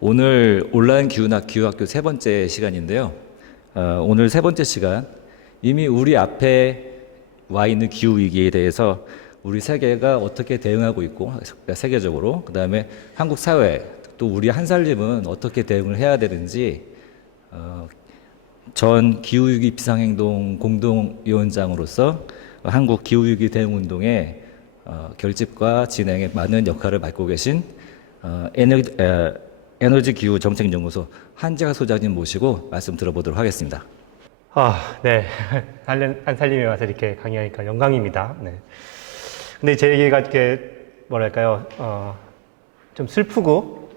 오늘 온라인 기후학교 세 번째 시간인데요. 오늘 세 번째 시간, 이미 우리 앞에 와 있는 기후위기에 대해서 우리 세계가 어떻게 대응하고 있고, 세계적으로, 그 다음에 한국 사회, 또 우리 한살림은 어떻게 대응을 해야 되는지, 전 기후위기 비상행동 공동위원장으로서 한국 기후위기 대응운동의 결집과 진행에 많은 역할을 맡고 계신 에너지기후정책연구소 한재학 소장님 모시고 말씀 들어보도록 하겠습니다. 네. 한살림에 와서 이렇게 강의하니까 영광입니다. 네. 근데 제 얘기가 이렇게, 뭐랄까요, 좀 슬프고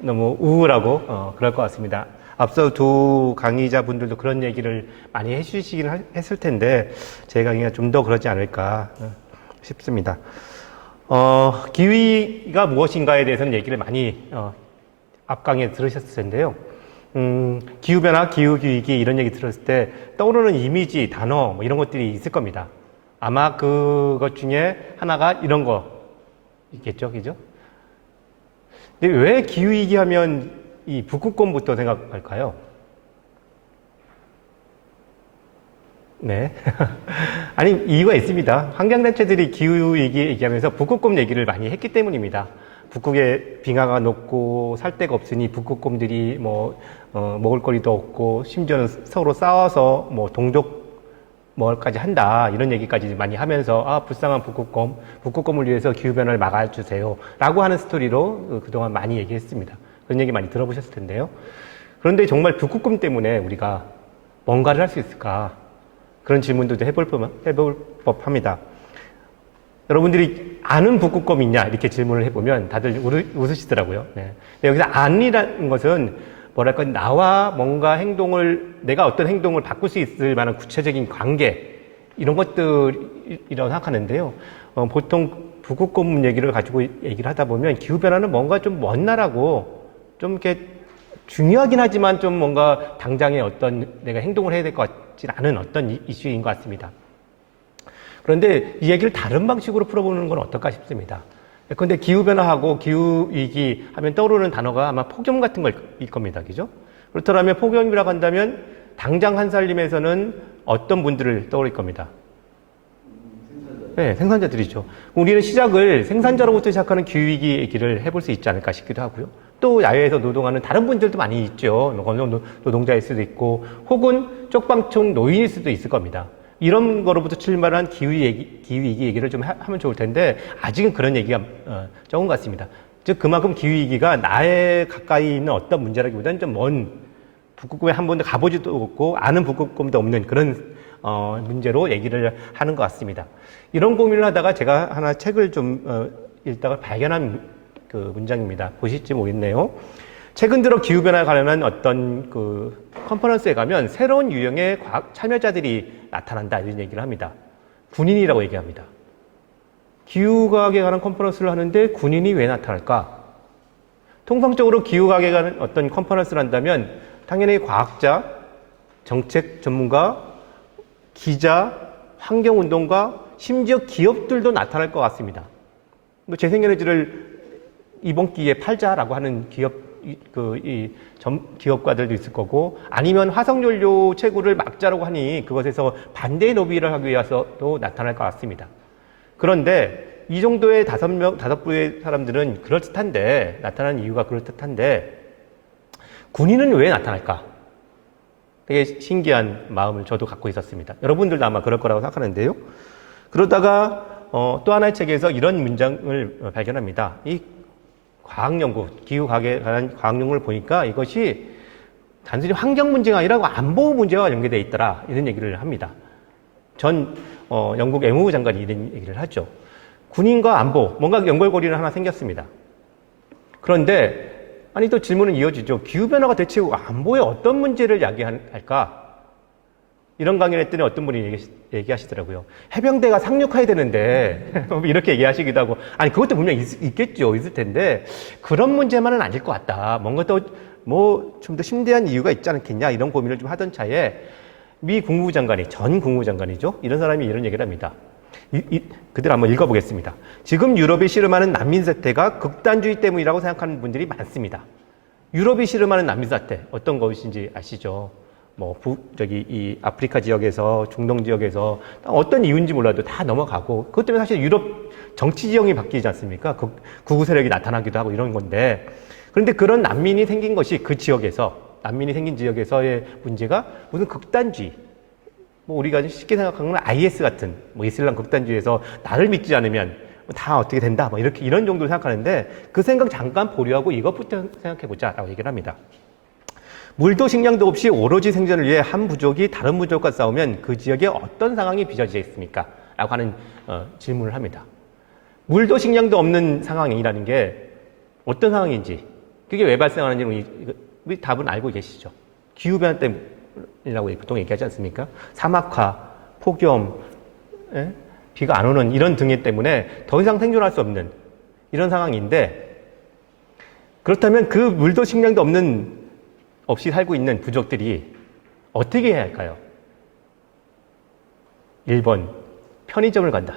너무 우울하고, 그럴 것 같습니다. 앞서 두 강의자분들도 그런 얘기를 많이 해주시긴 했을 텐데, 제 강의가 좀 더 그러지 않을까 싶습니다. 기후가 무엇인가에 대해서는 얘기를 많이, 앞 강의에 들으셨을 텐데요. 기후변화, 기후위기 이런 얘기 들었을 때 떠오르는 이미지, 단어 뭐 이런 것들이 있을 겁니다. 아마 그것 중에 하나가 이런 거 있겠죠, 그죠? 근데 왜 기후위기 하면 이 북극곰부터 생각할까요? 네. 아니, 이유가 있습니다. 환경단체들이 기후위기 얘기하면서 북극곰 얘기를 많이 했기 때문입니다. 북극에 빙하가 녹고 살 데가 없으니 북극곰들이 먹을 거리도 없고 심지어는 서로 싸워서 동족 뭘까지 한다 이런 얘기까지 많이 하면서 불쌍한 북극곰을 위해서 기후변화를 막아주세요 라고 하는 스토리로 그동안 많이 얘기했습니다. 그런 얘기 많이 들어보셨을 텐데요. 그런데 정말 북극곰 때문에 우리가 뭔가를 할 수 있을까 그런 질문도 해볼 법합니다. 여러분들이 아는 북극곰이 있냐 이렇게 질문을 해보면 다들 웃으시더라고요. 네. 여기서 안이라는 것은 뭐랄까 나와 뭔가 내가 어떤 행동을 바꿀 수 있을 만한 구체적인 관계 이런 것들이라고 생각하는데요. 보통 북극곰 얘기를 가지고 얘기를 하다 보면 기후변화는 뭔가 좀 먼 나라고 좀 이렇게 중요하긴 하지만 좀 뭔가 당장에 어떤 내가 행동을 해야 될 것 같지 않은 어떤 이슈인 것 같습니다. 그런데 이 얘기를 다른 방식으로 풀어보는 건 어떨까 싶습니다. 그런데 기후변화하고 기후위기 하면 떠오르는 단어가 아마 폭염 같은 거일 겁니다. 그죠? 그렇다면 폭염이라고 한다면 당장 한살림에서는 어떤 분들을 떠올릴 겁니다. 네, 생산자들이죠. 우리는 시작을 생산자로부터 시작하는 기후위기 얘기를 해볼 수 있지 않을까 싶기도 하고요. 또 야외에서 노동하는 다른 분들도 많이 있죠. 노동자일 수도 있고 혹은 쪽방촌 노인일 수도 있을 겁니다. 이런 거로부터 출발한 기후위기 얘기를 좀 하면 좋을 텐데 아직은 그런 얘기가 적은 것 같습니다. 즉 그만큼 기후위기가 나에 가까이 있는 어떤 문제라기보다는 좀 먼 북극곰에 한 번도 가보지도 없고 아는 북극곰도 없는 그런 문제로 얘기를 하는 것 같습니다. 이런 고민을 하다가 제가 하나 책을 좀 읽다가 발견한 그 문장입니다. 보실지 모르겠네요. 최근 들어 기후변화에 관련한 어떤 그 컨퍼런스에 가면 새로운 유형의 과학 참여자들이 나타난다 이런 얘기를 합니다. 군인이라고 얘기합니다. 기후과학에 관한 컨퍼런스를 하는데 군인이 왜 나타날까? 통상적으로 기후과학에 관한 어떤 컨퍼런스를 한다면 당연히 과학자, 정책 전문가, 기자, 환경운동가, 심지어 기업들도 나타날 것 같습니다. 재생에너지를 이번 기회에 팔자라고 하는 기업가들도 있을 거고 아니면 화석연료 채굴을 막자라고 하니 그것에서 반대 로비를 하기 위해서도 나타날 것 같습니다. 그런데 이 정도의 다섯 부의 사람들은 그럴듯한데 나타나는 이유가 그럴듯한데 군인은 왜 나타날까? 되게 신기한 마음을 저도 갖고 있었습니다. 여러분들도 아마 그럴 거라고 생각하는데요. 그러다가 또 하나의 책에서 이런 문장을 발견합니다. 이 과학연구, 기후과학에 관한 과학연구를 보니까 이것이 단순히 환경 문제가 아니라 안보 문제와 연계되어 있더라 이런 얘기를 합니다. 전 영국 외무부 장관이 이런 얘기를 하죠. 군인과 안보, 뭔가 연결고리는 하나 생겼습니다. 그런데 아니 또 질문은 이어지죠. 기후변화가 대체 안보에 어떤 문제를 야기할까? 이런 강의를 했더니 어떤 분이 얘기하시더라고요. 해병대가 상륙해야 되는데 이렇게 얘기하시기도 하고 아니 그것도 분명 있겠죠. 있을 텐데 그런 문제만은 아닐 것 같다. 뭔가 또 좀 더 심대한 이유가 있지 않겠냐 이런 고민을 좀 하던 차에 미 국무부 장관이 전 국무부 장관이죠. 이런 사람이 이런 얘기를 합니다. 그대로 한번 읽어보겠습니다. 지금 유럽이 씨름하는 난민 사태가 극단주의 때문이라고 생각하는 분들이 많습니다. 유럽이 씨름하는 남미 사태 어떤 것인지 아시죠? 이 아프리카 지역에서 중동 지역에서 어떤 이유인지 몰라도 다 넘어가고 그것 때문에 사실 유럽 정치 지형이 바뀌지 않습니까? 극우 세력이 나타나기도 하고 이런 건데 그런데 그런 난민이 생긴 것이 그 지역에서 난민이 생긴 지역에서의 문제가 무슨 극단주의 우리가 쉽게 생각하는 건 IS 같은 이슬람 극단주의에서 나를 믿지 않으면 다 어떻게 된다 이렇게 이런 정도로 생각하는데 그 생각 잠깐 보류하고 이것부터 생각해 보자라고 얘기를 합니다. 물도 식량도 없이 오로지 생존을 위해 한 부족이 다른 부족과 싸우면 그 지역에 어떤 상황이 빚어지겠습니까? 라고 하는 질문을 합니다. 물도 식량도 없는 상황이라는 게 어떤 상황인지 그게 왜 발생하는지 우리 답은 알고 계시죠. 기후변화 때문이라고 보통 얘기하지 않습니까? 사막화, 폭염, 비가 안 오는 이런 등의 때문에 더 이상 생존할 수 없는 이런 상황인데 그렇다면 그 물도 식량도 없이 살고 있는 부족들이 어떻게 해야 할까요? 1번, 편의점을 간다.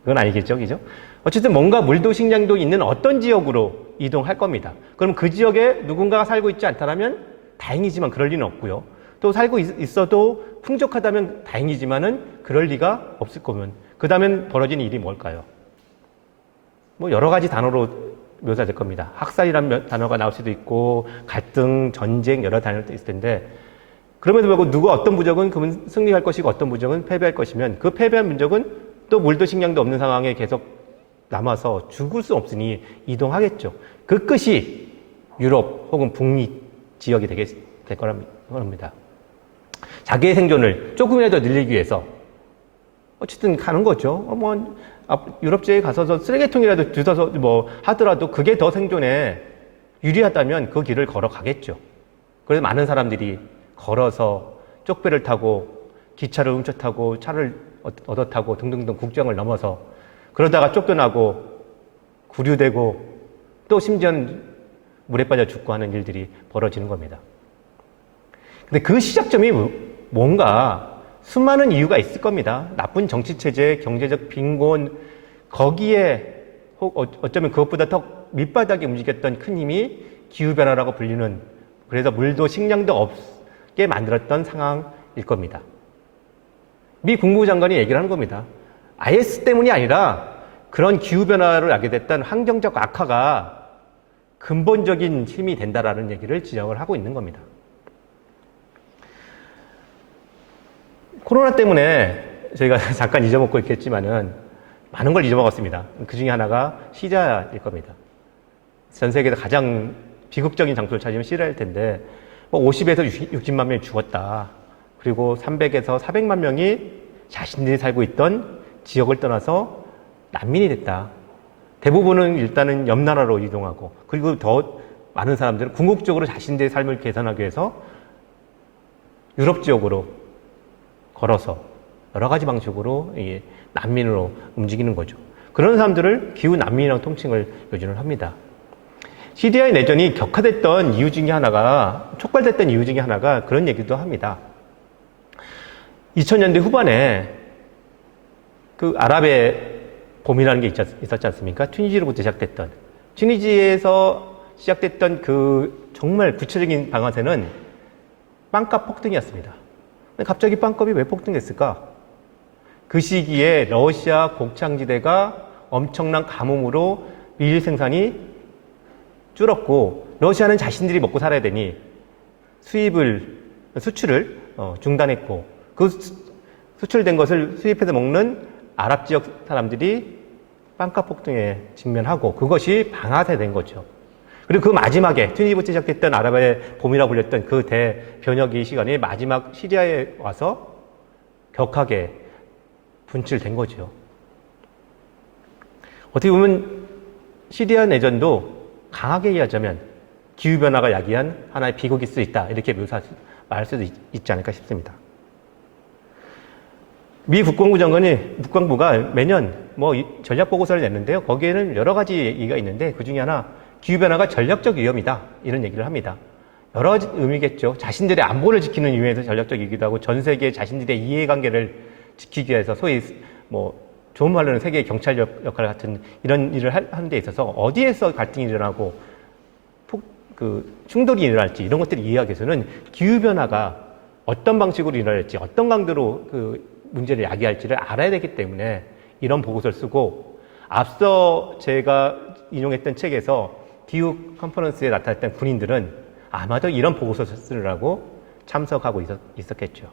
그건 아니겠죠, 그죠? 어쨌든 뭔가 물도 식량도 있는 어떤 지역으로 이동할 겁니다. 그럼 그 지역에 누군가가 살고 있지 않다면 다행이지만 그럴 리는 없고요. 또 살고 있어도 풍족하다면 다행이지만은 그럴 리가 없을 거면 그 다음엔 벌어지는 일이 뭘까요? 여러 가지 단어로 묘사될 겁니다. 학살이라는 단어가 나올 수도 있고 갈등, 전쟁 여러 단어도 있을 텐데 그럼에도 불구하고 누가 어떤 부족은 그러면 승리할 것이고 어떤 부족은 패배할 것이면 그 패배한 민족은 또 물도 식량도 없는 상황에 계속 남아서 죽을 수 없으니 이동하겠죠. 그 끝이 유럽 혹은 북미 지역이 될 겁니다. 자기의 생존을 조금이라도 늘리기 위해서 어쨌든 가는 거죠. 유럽 지역에 가서 쓰레기통이라도 주워서 하더라도 그게 더 생존에 유리하다면 그 길을 걸어가겠죠. 그래서 많은 사람들이 걸어서 쪽배를 타고 기차를 훔쳐 타고 차를 얻어 타고 등등등 국경을 넘어서 그러다가 쫓겨나고 구류되고 또 심지어는 물에 빠져 죽고 하는 일들이 벌어지는 겁니다. 근데 그 시작점이 뭔가 수많은 이유가 있을 겁니다. 나쁜 정치체제, 경제적 빈곤, 거기에 어쩌면 그것보다 더 밑바닥에 움직였던 큰 힘이 기후변화라고 불리는 그래서 물도 식량도 없게 만들었던 상황일 겁니다. 미 국무부 장관이 얘기를 하는 겁니다. IS 때문이 아니라 그런 기후변화를 알게 됐던 환경적 악화가 근본적인 힘이 된다라는 얘기를 지적을 하고 있는 겁니다. 코로나 때문에 저희가 잠깐 잊어먹고 있겠지만은 많은 걸 잊어먹었습니다. 그 중에 하나가 시자일 겁니다. 전 세계에서 가장 비극적인 장소를 찾으면 시리아일 텐데 50에서 60만 명이 죽었다. 그리고 300에서 400만 명이 자신들이 살고 있던 지역을 떠나서 난민이 됐다. 대부분은 일단은 옆 나라로 이동하고 그리고 더 많은 사람들은 궁극적으로 자신들의 삶을 개선하기 위해서 유럽 지역으로 걸어서 여러 가지 방식으로 난민으로 움직이는 거죠. 그런 사람들을 기후 난민이라고 통칭을 요즘은 합니다. 시리아의 내전이 격화됐던 이유 중에 하나가 촉발됐던 이유 중에 하나가 그런 얘기도 합니다. 2000년대 후반에 그 아랍의 봄이라는 게 있었지 않습니까? 튀니지로부터 시작됐던 튀니지에서 시작됐던 그 정말 구체적인 방아쇠는 빵값 폭등이었습니다. 근데 갑자기 빵값이 왜 폭등했을까? 그 시기에 러시아 곡창지대가 엄청난 가뭄으로 밀 생산이 줄었고 러시아는 자신들이 먹고 살아야 되니 수출을 중단했고 그 수출된 것을 수입해서 먹는 아랍 지역 사람들이 빵값 폭등에 직면하고 그것이 방아쇠된 거죠. 그리고 그 마지막에 튀니지부터 시작했던 아랍의 봄이라고 불렸던 그 대변혁의 시간이 마지막 시리아에 와서 격하게 분출된 거죠. 어떻게 보면 시리아 내전도 강하게 이해하자면 기후변화가 야기한 하나의 비극일 수 있다. 이렇게 말할 수도 있지 않을까 싶습니다. 미 국방부가 매년 전략보고서를 냈는데요. 거기에는 여러 가지 얘기가 있는데 그 중에 하나 기후변화가 전략적 위험이다. 이런 얘기를 합니다. 여러 가지 의미겠죠. 자신들의 안보를 지키는 이유에서 전략적이기도 하고 전 세계의 자신들의 이해관계를 지키기 위해서 소위 좋은 말로는 세계의 경찰력 역할 같은 이런 일을 하는 데 있어서 어디에서 갈등이 일어나고 충돌이 일어날지 이런 것들을 이해하기 위해서는 기후변화가 어떤 방식으로 일어날지 어떤 강도로 문제를 야기할지를 알아야 되기 때문에 이런 보고서를 쓰고 앞서 제가 인용했던 책에서 기후 컨퍼런스에 나타났던 군인들은 아마도 이런 보고서를 쓰느라고 참석하고 있었겠죠.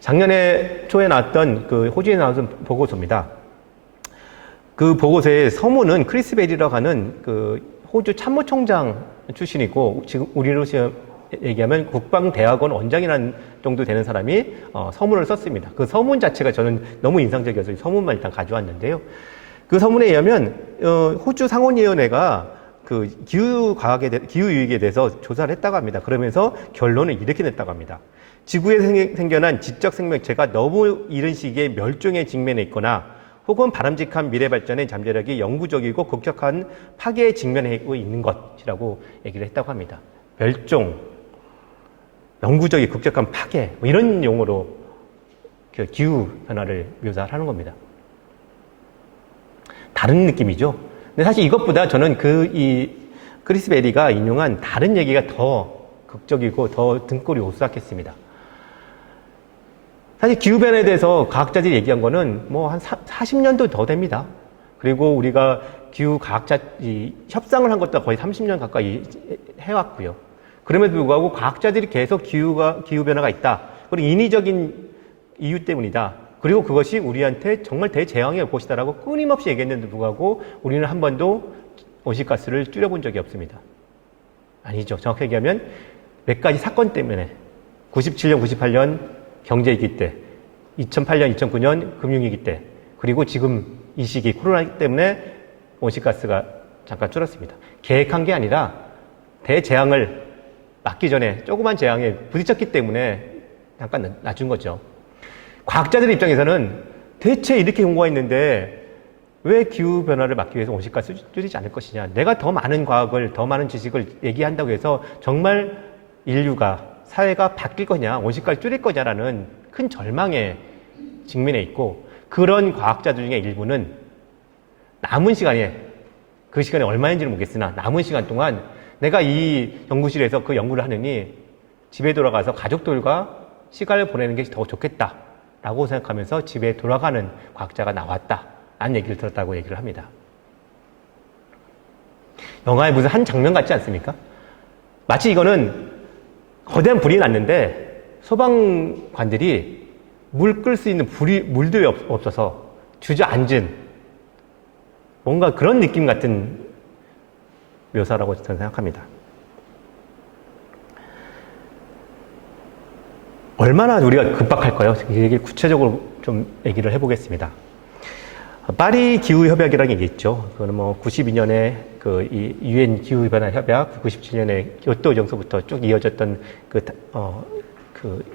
작년에 초에 나왔던 호주에 나왔던 보고서입니다. 그 보고서의 서문은 크리스 베리라고 하는 호주 참모총장 출신이고 지금 우리로 얘기하면 국방대학원 원장이라는 정도 되는 사람이 서문을 썼습니다. 그 서문 자체가 저는 너무 인상적이어서 서문만 일단 가져왔는데요. 그 서문에 의하면 호주 상원위원회가 기후 위기에 대해서 조사를 했다고 합니다. 그러면서 결론을 이렇게 냈다고 합니다. 지구에 생겨난 지적 생명체가 너무 이른 시기에 멸종에 직면해 있거나 혹은 바람직한 미래 발전의 잠재력이 영구적이고 급격한 파괴에 직면하고 있는 것이라고 얘기를 했다고 합니다. 멸종, 영구적이 급격한 파괴, 이런 용어로 기후 변화를 묘사를 하는 겁니다. 다른 느낌이죠. 근데 사실 이것보다 저는 크리스 베리가 인용한 다른 얘기가 더 극적이고 더 등골이 오싹했습니다. 사실 기후변화에 대해서 과학자들이 얘기한 거는 한 40년도 더 됩니다. 그리고 우리가 기후 과학자 협상을 한 것도 거의 30년 가까이 해왔고요. 그럼에도 불구하고 과학자들이 계속 기후변화가 있다. 그리고 인위적인 이유 때문이다. 그리고 그것이 우리한테 정말 대재앙이 올 것이다라고 끊임없이 얘기했는데도 불구하고 우리는 한 번도 온실가스를 줄여본 적이 없습니다. 아니죠. 정확히 얘기하면 몇 가지 사건 때문에 97년, 98년 경제위기 때, 2008년, 2009년 금융위기 때, 그리고 지금 이 시기 코로나 때문에 온실가스가 잠깐 줄었습니다. 계획한 게 아니라 대재앙을 막기 전에 조그만 재앙에 부딪혔기 때문에 잠깐 낮춘 거죠. 과학자들 입장에서는 대체 이렇게 연구했는데 왜 기후변화를 막기 위해서 온실가스 줄이지 않을 것이냐. 내가 더 많은 과학을, 더 많은 지식을 얘기한다고 해서 정말 인류가, 사회가 바뀔 거냐, 온실가스 줄일 거냐라는 큰 절망에 직면해 있고 그런 과학자들 중에 일부는 남은 시간에, 그 시간이 얼마인지는 모르겠으나 남은 시간 동안 내가 이 연구실에서 그 연구를 하느니 집에 돌아가서 가족들과 시간을 보내는 게 더 좋겠다라고 생각하면서 집에 돌아가는 과학자가 나왔다라는 얘기를 들었다고 얘기를 합니다. 영화의 무슨 한 장면 같지 않습니까? 마치 이거는 거대한 불이 났는데 소방관들이 물 끌 수 있는 물들이 없어서 주저앉은 뭔가 그런 느낌 같은 묘사라고 저는 생각합니다. 얼마나 우리가 급박할까요? 이 얘기를 구체적으로 좀 얘기를 해보겠습니다. 파리 기후협약이라는 게 있죠. 그거는 92년에 이 UN 기후변화 협약, 97년에 교토 의정서부터 쭉 이어졌던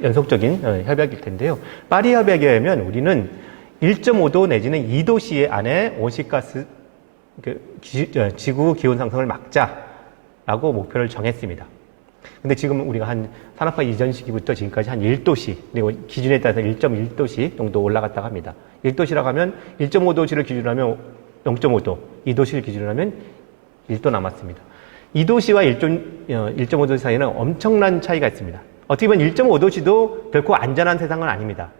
연속적인 협약일 텐데요. 파리 협약에 의하면 우리는 1.5도 내지는 2도씨 안에 온실가스 지구 기온 상승을 막자라고 목표를 정했습니다. 근데 지금 우리가 한 산업화 이전 시기부터 지금까지 한 1도씨, 그리고 기준에 따라서 1.1도씨 정도 올라갔다고 합니다. 1도씨라고 하면 1.5도씨를 기준으로 하면 0.5도, 2도씨를 기준으로 하면 1도 남았습니다. 2도씨와 1.5도씨 사이에는 엄청난 차이가 있습니다. 어떻게 보면 1.5도씨도 결코 안전한 세상은 아닙니다.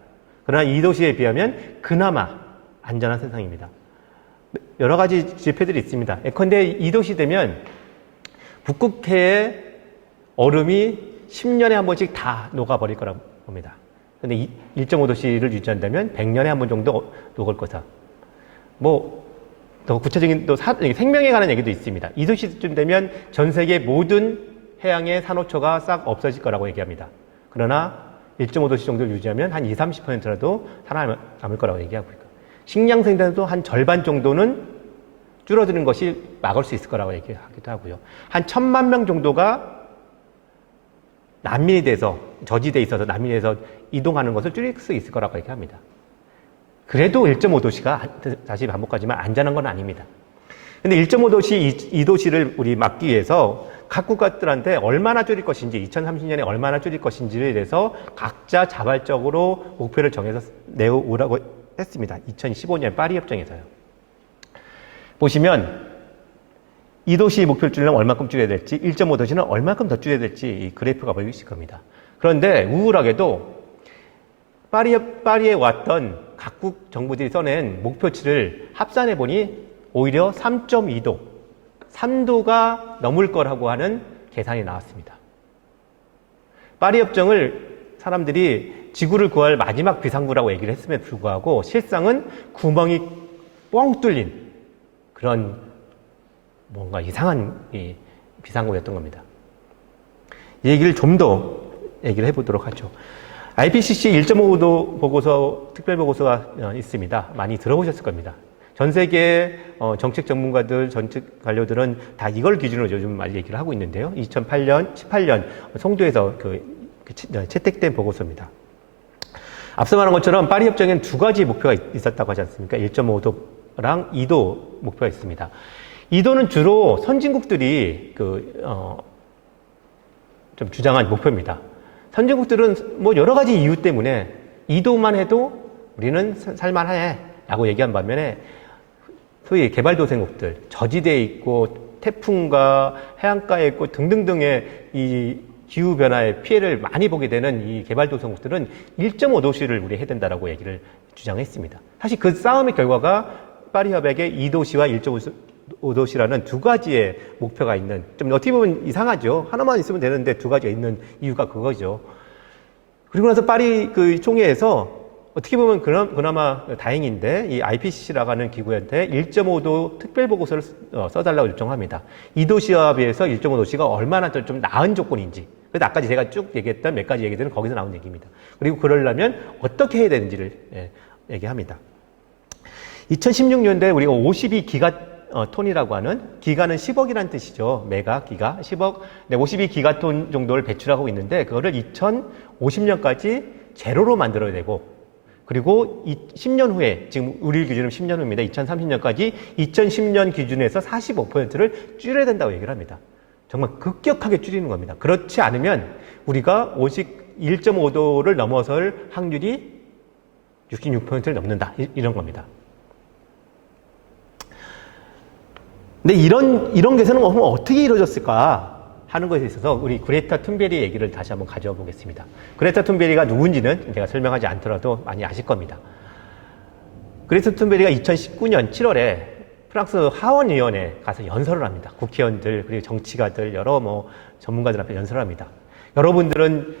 그러나 2도씨에 비하면 그나마 안전한 세상입니다. 여러 가지 지표들이 있습니다. 예컨대 2도씨 되면 북극해의 얼음이 10년에 한 번씩 다 녹아버릴 거라고 봅니다. 근데 1.5도씨를 유지한다면 100년에 한 번 정도 녹을 거다. 더 구체적인 생명에 관한 얘기도 있습니다. 2도씨쯤 되면 전 세계 모든 해양의 산호초가 싹 없어질 거라고 얘기합니다. 그러나 1.5도씨 정도를 유지하면 한 20-30%라도 살아남을 거라고 얘기하고 있고, 식량 생산도 한 절반 정도는 줄어드는 것이 막을 수 있을 거라고 얘기하기도 하고요. 한 1,000만 명 정도가 난민이 돼서, 저지대에 있어서 난민이 돼서 이동하는 것을 줄일 수 있을 거라고 얘기합니다. 그래도 1.5도씨가 다시 반복하지만 안전한 건 아닙니다. 근데 1.5도씨, 2도씨를 우리 막기 위해서 각 국가들한테 얼마나 줄일 것인지, 2030년에 얼마나 줄일 것인지에 대해서 각자 자발적으로 목표를 정해서 내오라고 했습니다. 2015년 파리 협정에서요. 보시면 2도시 목표줄은 얼마큼 줄여야 될지, 1.5도시는 얼마큼 더 줄여야 될지 이 그래프가 보이실 겁니다. 그런데 우울하게도 파리에 왔던 각국 정부들이 써낸 목표치를 합산해 보니 오히려 3.2도, 3도가 넘을 거라고 하는 계산이 나왔습니다. 파리 협정을 사람들이 지구를 구할 마지막 비상구라고 얘기를 했음에도 불구하고 실상은 구멍이 뻥 뚫린 그런 뭔가 이상한 이 비상구였던 겁니다. 이 얘기를 좀 더 얘기를 해보도록 하죠. IPCC 1.5도 보고서, 특별보고서가 있습니다. 많이 들어보셨을 겁니다. 전 세계 정책 전문가들, 정책 관료들은 다 이걸 기준으로 요즘 많이 얘기를 하고 있는데요. 18년 송도에서 채택된 보고서입니다. 앞서 말한 것처럼 파리 협정에는 두 가지 목표가 있었다고 하지 않습니까? 1.5도랑 2도 목표가 있습니다. 2도는 주로 선진국들이 좀 주장한 목표입니다. 선진국들은 뭐 여러 가지 이유 때문에 2도만 해도 우리는 살만해 라고 얘기한 반면에 소위 개발도상국들, 저지대에 있고 태풍과 해안가에 있고 등등등의 이 기후변화의 피해를 많이 보게 되는 이 개발도상국들은 1.5도시를 우리 해야 된다라고 얘기를 주장했습니다. 사실 그 싸움의 결과가 파리협약의 2도시와 1.5도시라는 두 가지의 목표가 있는, 좀 어떻게 보면 이상하죠. 하나만 있으면 되는데 두 가지가 있는 이유가 그거죠. 그리고 나서 파리 그 총회에서 어떻게 보면 그나마 다행인데 이 IPCC라고 하는 기구한테 1.5도 특별보고서를 써달라고 요청합니다. 2도시와 비해서 1.5도시가 얼마나 좀 나은 조건인지. 그래서 아까 제가 쭉 얘기했던 몇 가지 얘기들은 거기서 나온 얘기입니다. 그리고 그러려면 어떻게 해야 되는지를 얘기합니다. 2016년도에 우리가 52기가톤이라고 하는, 기가는 10억이라는 뜻이죠. 메가, 기가, 10억, 52기가톤 정도를 배출하고 있는데 그거를 2050년까지 제로로 만들어야 되고, 그리고 10년 후에, 지금 우리 기준으로 10년 후입니다. 2030년까지 2010년 기준에서 45%를 줄여야 된다고 얘기를 합니다. 정말 급격하게 줄이는 겁니다. 그렇지 않으면 우리가 1.5도를 넘어설 확률이 66%를 넘는다. 이런 겁니다. 근데 이런 계산은 어떻게 이루어졌을까 하는 것에 있어서 우리 그레타 툰베리 얘기를 다시 한번 가져와 보겠습니다. 그레타 툰베리가 누군지는 제가 설명하지 않더라도 많이 아실 겁니다. 그레타 툰베리가 2019년 7월에 프랑스 하원의원에 가서 연설을 합니다. 국회의원들, 그리고 정치가들, 여러 전문가들 앞에 연설을 합니다. 여러분들은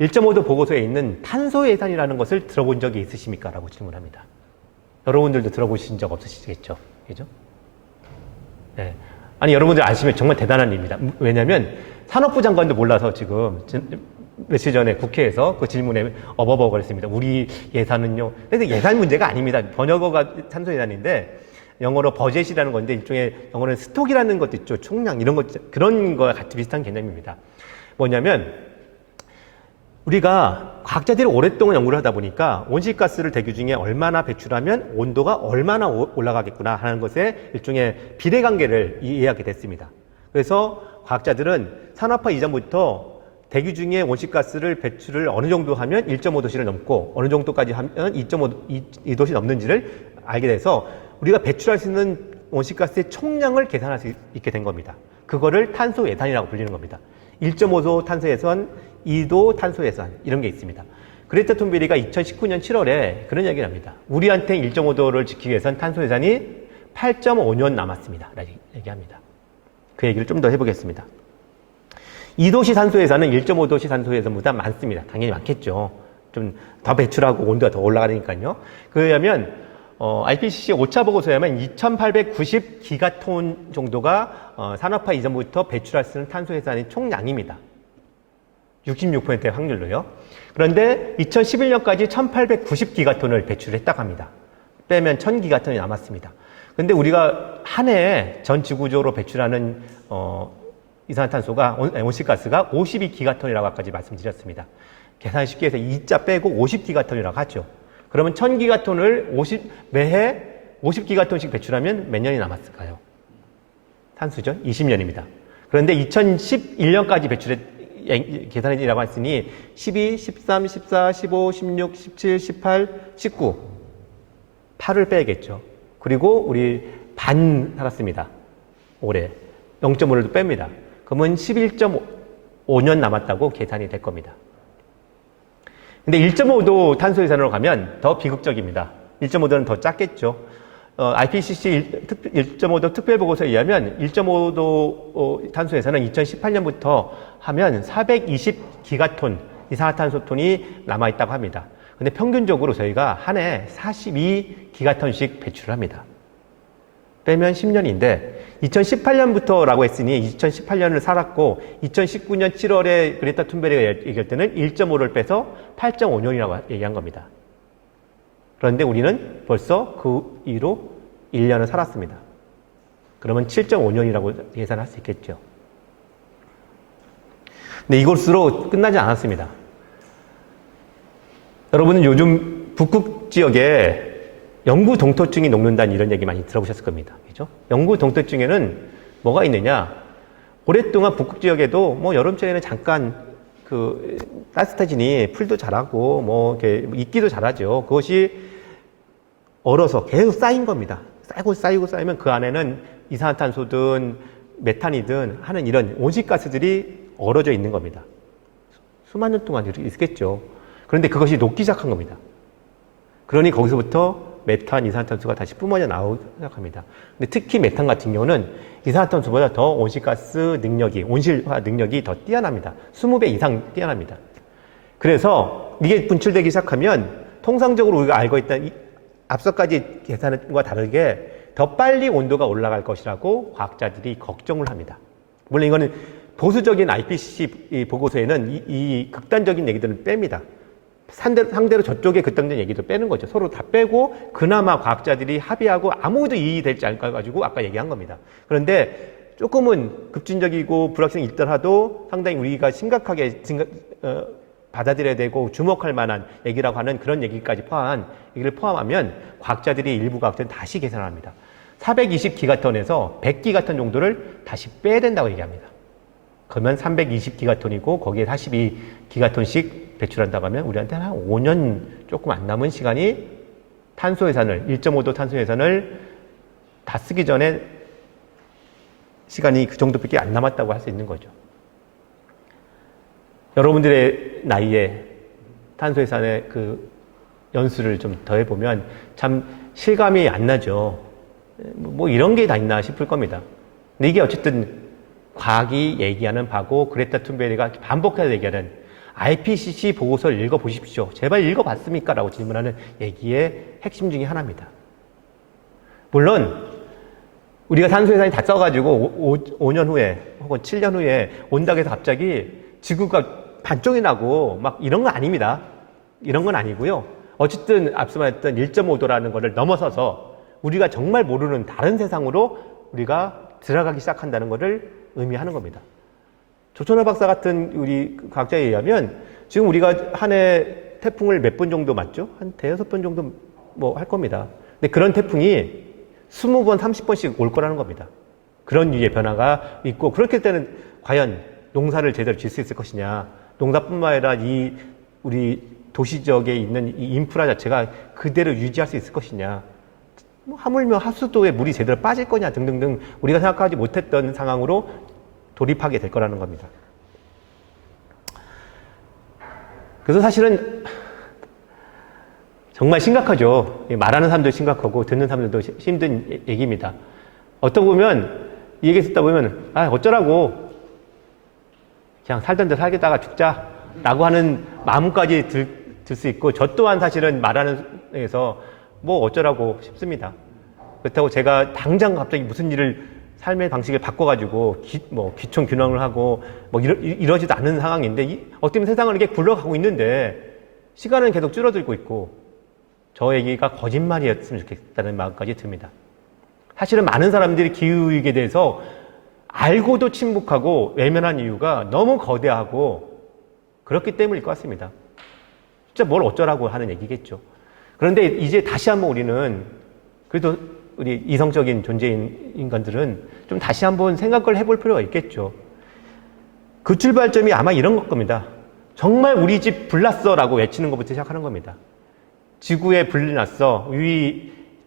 1.5도 보고서에 있는 탄소 예산이라는 것을 들어본 적이 있으십니까? 라고 질문합니다. 여러분들도 들어보신 적 없으시겠죠? 그죠? 네. 아니, 여러분들 아시면 정말 대단한 일입니다. 왜냐하면 산업부 장관도 몰라서 지금 며칠 전에 국회에서 그 질문에 어버버거렸습니다. 우리 예산은요. 근데 예산 문제가 아닙니다. 번역어가 탄소 예산인데 영어로 버젯이라는 건데 일종의 영어로는 스톡이라는 것도 있죠. 총량 이런 것, 그런 거와 같이 비슷한 개념입니다. 뭐냐면 우리가 과학자들이 오랫동안 연구를 하다 보니까 온실가스를 대기 중에 얼마나 배출하면 온도가 얼마나 올라가겠구나 하는 것에 일종의 비례관계를 이해하게 됐습니다. 그래서 과학자들은 산업화 이전부터 대기 중에 온실가스를 배출을 어느 정도 하면 1.5도씨를 넘고 어느 정도까지 하면 2도씨 넘는지를 알게 돼서 우리가 배출할 수 있는 온실가스의 총량을 계산할 수 있게 된 겁니다. 그거를 탄소 예산이라고 불리는 겁니다. 1.5도 탄소 예산, 2도 탄소 예산 이런 게 있습니다. 그레타 툰베리가 2019년 7월에 그런 얘기를 합니다. 우리한테 1.5도를 지키기 위해선 탄소 예산이 8.5년 남았습니다. 라고 얘기합니다. 그 얘기를 좀 더 해보겠습니다. 2도시 탄소 예산은 1.5도시 탄소 예산보다 많습니다. 당연히 많겠죠. 좀 더 배출하고 온도가 더 올라가니까요. 그러면 IPCC 5차 보고서에 하면 2,890기가톤 정도가 산업화 이전부터 배출할 수 있는 탄소 예산의 총량입니다. 66%의 확률로요. 그런데 2011년까지 1,890기가톤을 배출했다고 합니다. 빼면 1,000기가톤이 남았습니다. 그런데 우리가 한 해에 전 지구적으로 배출하는 이산화탄소가, 온실가스가 52기가톤이라고 아까지 말씀드렸습니다. 계산 쉽게 해서 2자 빼고 50기가톤이라고 하죠. 그러면 1,000기가톤을 매해 50기가톤씩 배출하면 몇 년이 남았을까요? 탄수죠? 20년입니다. 그런데 2011년까지 계산이라고 했으니 12, 13, 14, 15, 16, 17, 18, 19 8을 빼야겠죠. 그리고 우리 반 살았습니다. 올해 0.5를 뺍니다. 그러면 11.5년 남았다고 계산이 될 겁니다. 근데 1.5도 탄소이산으로 가면 더 비극적입니다. 1.5도는 더 작겠죠. IPCC 1.5도 특별보고서에 의하면 1.5도 탄소에서는 2018년부터 하면 420기가톤 이산화탄소톤이 남아있다고 합니다. 근데 평균적으로 저희가 한 해 42기가톤씩 배출을 합니다. 빼면 10년인데 2018년부터라고 했으니 2018년을 살았고 2019년 7월에 그레타 툰베리가 얘기할 때는 1.5를 빼서 8.5년이라고 얘기한 겁니다. 그런데 우리는 벌써 그 이후로 1년을 살았습니다. 그러면 7.5년이라고 계산할 수 있겠죠. 근데 이것으로 끝나지 않았습니다. 여러분은 요즘 북극 지역에 영구 동토증이 녹는다는 이런 얘기 많이 들어보셨을 겁니다. 그죠? 영구 동토증에는 뭐가 있느냐? 오랫동안 북극 지역에도 뭐 여름철에는 잠깐 따뜻해지니 풀도 자라고 뭐 이렇게 이끼도 자라죠. 그것이 얼어서 계속 쌓인 겁니다. 쌓이고 쌓이면 그 안에는 이산화탄소든 메탄이든 하는 이런 온실가스들이 얼어져 있는 겁니다. 수만 년 동안 이렇게 있겠죠. 그런데 그것이 녹기 시작한 겁니다. 그러니 거기서부터 메탄, 이산화탄소가 다시 뿜어져 나오기 시작합니다. 근데 특히 메탄 같은 경우는 이산화탄소보다 더 온실가스 능력이, 온실화 능력이 더 뛰어납니다. 20배 이상 뛰어납니다. 그래서 이게 분출되기 시작하면 통상적으로 우리가 알고 있던 앞서까지 계산과 다르게 더 빨리 온도가 올라갈 것이라고 과학자들이 걱정을 합니다. 물론 이거는 보수적인 IPCC 보고서에는 이 극단적인 얘기들은 뺍니다. 상대로 저쪽의 극단적인 얘기도 빼는 거죠. 서로 다 빼고 그나마 과학자들이 합의하고 아무도 이익이 될지 않을까 가지고 아까 얘기한 겁니다. 그런데 조금은 급진적이고 불확실성이 있더라도 상당히 우리가 심각하게 받아들여야 되고 주목할 만한 얘기라고 하는 그런 얘기까지 얘기를 포함하면 과학자들이 일부 과학자들은 다시 계산을 합니다. 420기가톤에서 100기가톤 정도를 다시 빼야 된다고 얘기합니다. 그러면 320기가톤이고 거기에 42기가톤씩 배출한다고 하면 우리한테 한 5년 조금 안 남은 시간이 1.5도 탄소예산을 다 쓰기 전에 시간이 그 정도밖에 안 남았다고 할 수 있는 거죠. 여러분들의 나이에 탄소예산의 연수를 좀 더해보면 참 실감이 안 나죠. 뭐 이런 게 다 있나 싶을 겁니다. 근데 이게 어쨌든 과학이 얘기하는 바고 그레타 툰베리가 반복해서 얘기하는 IPCC 보고서를 읽어보십시오. 제발 읽어봤습니까? 라고 질문하는 얘기의 핵심 중에 하나입니다. 물론 우리가 탄소예산이 다 써가지고 5년 후에 혹은 7년 후에 온다고 해서 갑자기 지구가 반쪽이 나고 막 이런 건 아닙니다. 이런 건 아니고요. 어쨌든 앞서 말했던 1.5도라는 것을 넘어서서 우리가 정말 모르는 다른 세상으로 우리가 들어가기 시작한다는 것을 의미하는 겁니다. 조천호 박사 같은 우리 과학자에 의하면 지금 우리가 한 해 태풍을 몇 번 정도 맞죠? 한 대여섯 번 정도 뭐 할 겁니다. 근데 그런 태풍이 20번, 30번씩 올 거라는 겁니다. 그런 유의 변화가 있고 그렇게 때는 과연 농사를 제대로 질 수 있을 것이냐. 농사뿐만 아니라 우리 도시 지역에 있는 이 인프라 자체가 그대로 유지할 수 있을 것이냐. 뭐 하물며 하수도에 물이 제대로 빠질 거냐 등등등 우리가 생각하지 못했던 상황으로 돌입하게 될 거라는 겁니다. 그래서 사실은 정말 심각하죠. 말하는 사람도 심각하고 듣는 사람들도 힘든 얘기입니다. 어떻게 보면 이 얘기 듣다 보면 어쩌라고 그냥 살던 데 살겠다가 죽자라고 하는 마음까지 들 수 있고 저 또한 사실은 말하는 데서 뭐 어쩌라고 싶습니다. 그렇다고 제가 당장 갑자기 무슨 일을 삶의 방식을 바꿔가지고 기촌 균형을 하고 뭐 이러지도 않은 상황인데 어떻게 보면 세상을 이렇게 굴러가고 있는데 시간은 계속 줄어들고 있고 저 얘기가 거짓말이었으면 좋겠다는 마음까지 듭니다. 사실은 많은 사람들이 기후위기에 대해서 알고도 침묵하고 외면한 이유가 너무 거대하고 그렇기 때문일 것 같습니다. 진짜 뭘 어쩌라고 하는 얘기겠죠. 그런데 이제 다시 한번 우리는 그래도 우리 이성적인 존재인 인간들은 좀 다시 한번 생각을 해볼 필요가 있겠죠. 그 출발점이 아마 이런 것 겁니다. 정말 우리 집 불났어 라고 외치는 것부터 시작하는 겁니다. 지구에 불이 났어.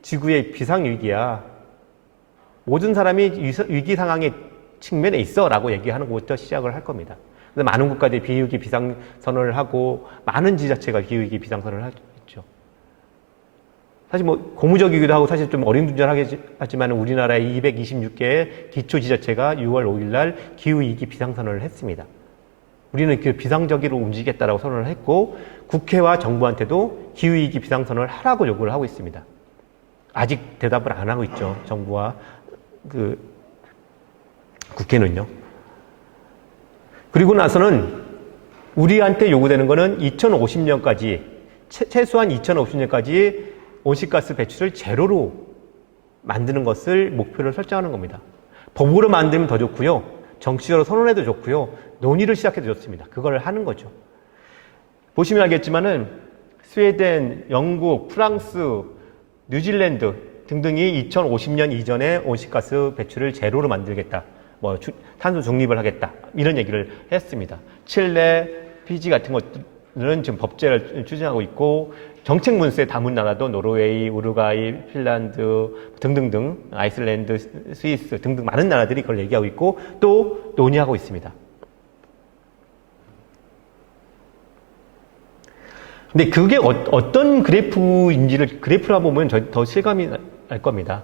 지구의 비상위기야. 모든 사람이 위기 상황에 측면에 있어라고 얘기하는 것부터 시작을 할 겁니다. 그래서 많은 국가들이 기후위기 비상선언을 하고 많은 지자체가 기후위기 비상선언을 했죠. 사실 뭐 고무적이기도 하고 사실 좀 어림짐작하지만 우리나라의 226개의 기초지자체가 6월 5일 날 기후위기 비상선언을 했습니다. 우리는 그 비상적으로 움직이겠다라고 선언을 했고 국회와 정부한테도 기후위기 비상선언을 하라고 요구를 하고 있습니다. 아직 대답을 안 하고 있죠. 정부와 그 국회는요. 그리고 나서는 우리한테 요구되는 거는 2050년까지 최소한 2050년까지 온실가스 배출을 제로로 만드는 것을 목표를 설정하는 겁니다. 법으로 만들면 더 좋고요. 정치적으로 선언해도 좋고요. 논의를 시작해도 좋습니다. 그걸 하는 거죠. 보시면 알겠지만은 스웨덴, 영국, 프랑스, 뉴질랜드 등등이 2050년 이전에 온실가스 배출을 제로로 만들겠다. 뭐 탄소 중립을 하겠다. 이런 얘기를 했습니다. 칠레, 피지 같은 것들은 지금 법제를 추진하고 있고 정책 문서에 담은 나라도 노르웨이, 우루과이, 핀란드 등등등, 아이슬란드, 스위스 등등 많은 나라들이 그걸 얘기하고 있고 또 논의하고 있습니다. 근데 그게 어떤 그래프인지를 그래프라 보면 더 실감이 날 겁니다.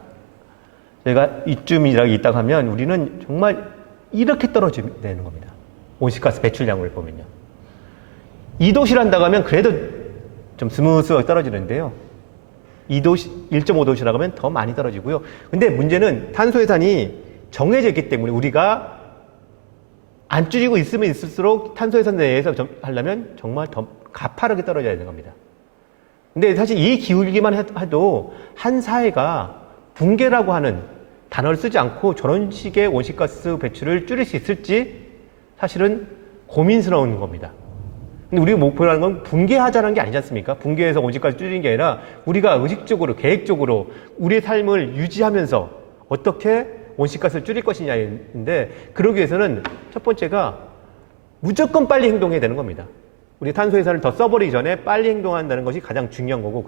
제가 이쯤이라고 있다고 하면 우리는 정말 이렇게 떨어지게 되는 겁니다. 온실가스 배출량을 보면요. 2도시를 한다고 하면 그래도 좀 스무스하게 떨어지는데요. 1.5도시라고 하면 더 많이 떨어지고요. 근데 문제는 탄소 해산이 정해져 있기 때문에 우리가 안 줄이고 있으면 있을수록 탄소 해산 내에서 하려면 정말 더 가파르게 떨어져야 되는 겁니다. 근데 사실 이 기울기만 해도 한 사회가 붕괴라고 하는 단어를 쓰지 않고 저런 식의 온실가스 배출을 줄일 수 있을지 사실은 고민스러운 겁니다. 근데 우리가 목표라는 건 붕괴하자는 게 아니지 않습니까? 붕괴해서 온실가스 줄이는 게 아니라 우리가 의식적으로, 계획적으로 우리의 삶을 유지하면서 어떻게 온실가스를 줄일 것이냐인데 그러기 위해서는 첫 번째가 무조건 빨리 행동해야 되는 겁니다. 우리 탄소 해산을 더 써버리기 전에 빨리 행동한다는 것이 가장 중요한 거고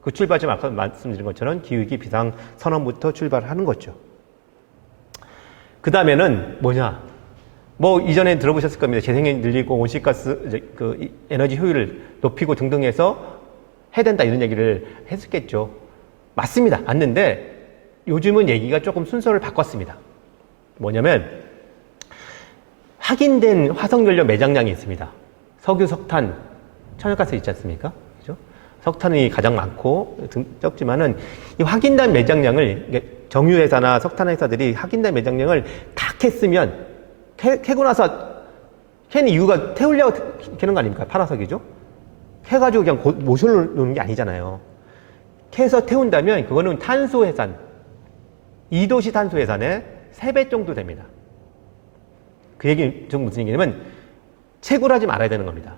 그 출발점 아까 말씀드린 것처럼 기후위기 비상선언부터 출발하는 거죠. 그 다음에는 뭐냐? 뭐 이전에 들어보셨을 겁니다. 재생에너지 늘리고 온실가스 그 에너지 효율을 높이고 등등 해서 해야 된다 이런 얘기를 했었겠죠. 맞습니다. 맞는데 요즘은 얘기가 조금 순서를 바꿨습니다. 뭐냐면 확인된 화석연료 매장량이 있습니다. 석유, 석탄, 천연가스 있지 않습니까? 그죠? 석탄이 가장 많고 적지만은 이 확인된 매장량을 정유회사나 석탄회사들이 확인된 매장량을 다 캤으면 캐고 나서 캐는 이유가 태우려고 캐는 거 아닙니까? 파라석이죠? 캐가지고 그냥 모셔놓는 게 아니잖아요. 캐서 태운다면 그거는 탄소 해산, 2도시 탄소 해산의 3배 정도 됩니다. 그 얘기는 좀 무슨 얘기냐면 채굴하지 말아야 되는 겁니다.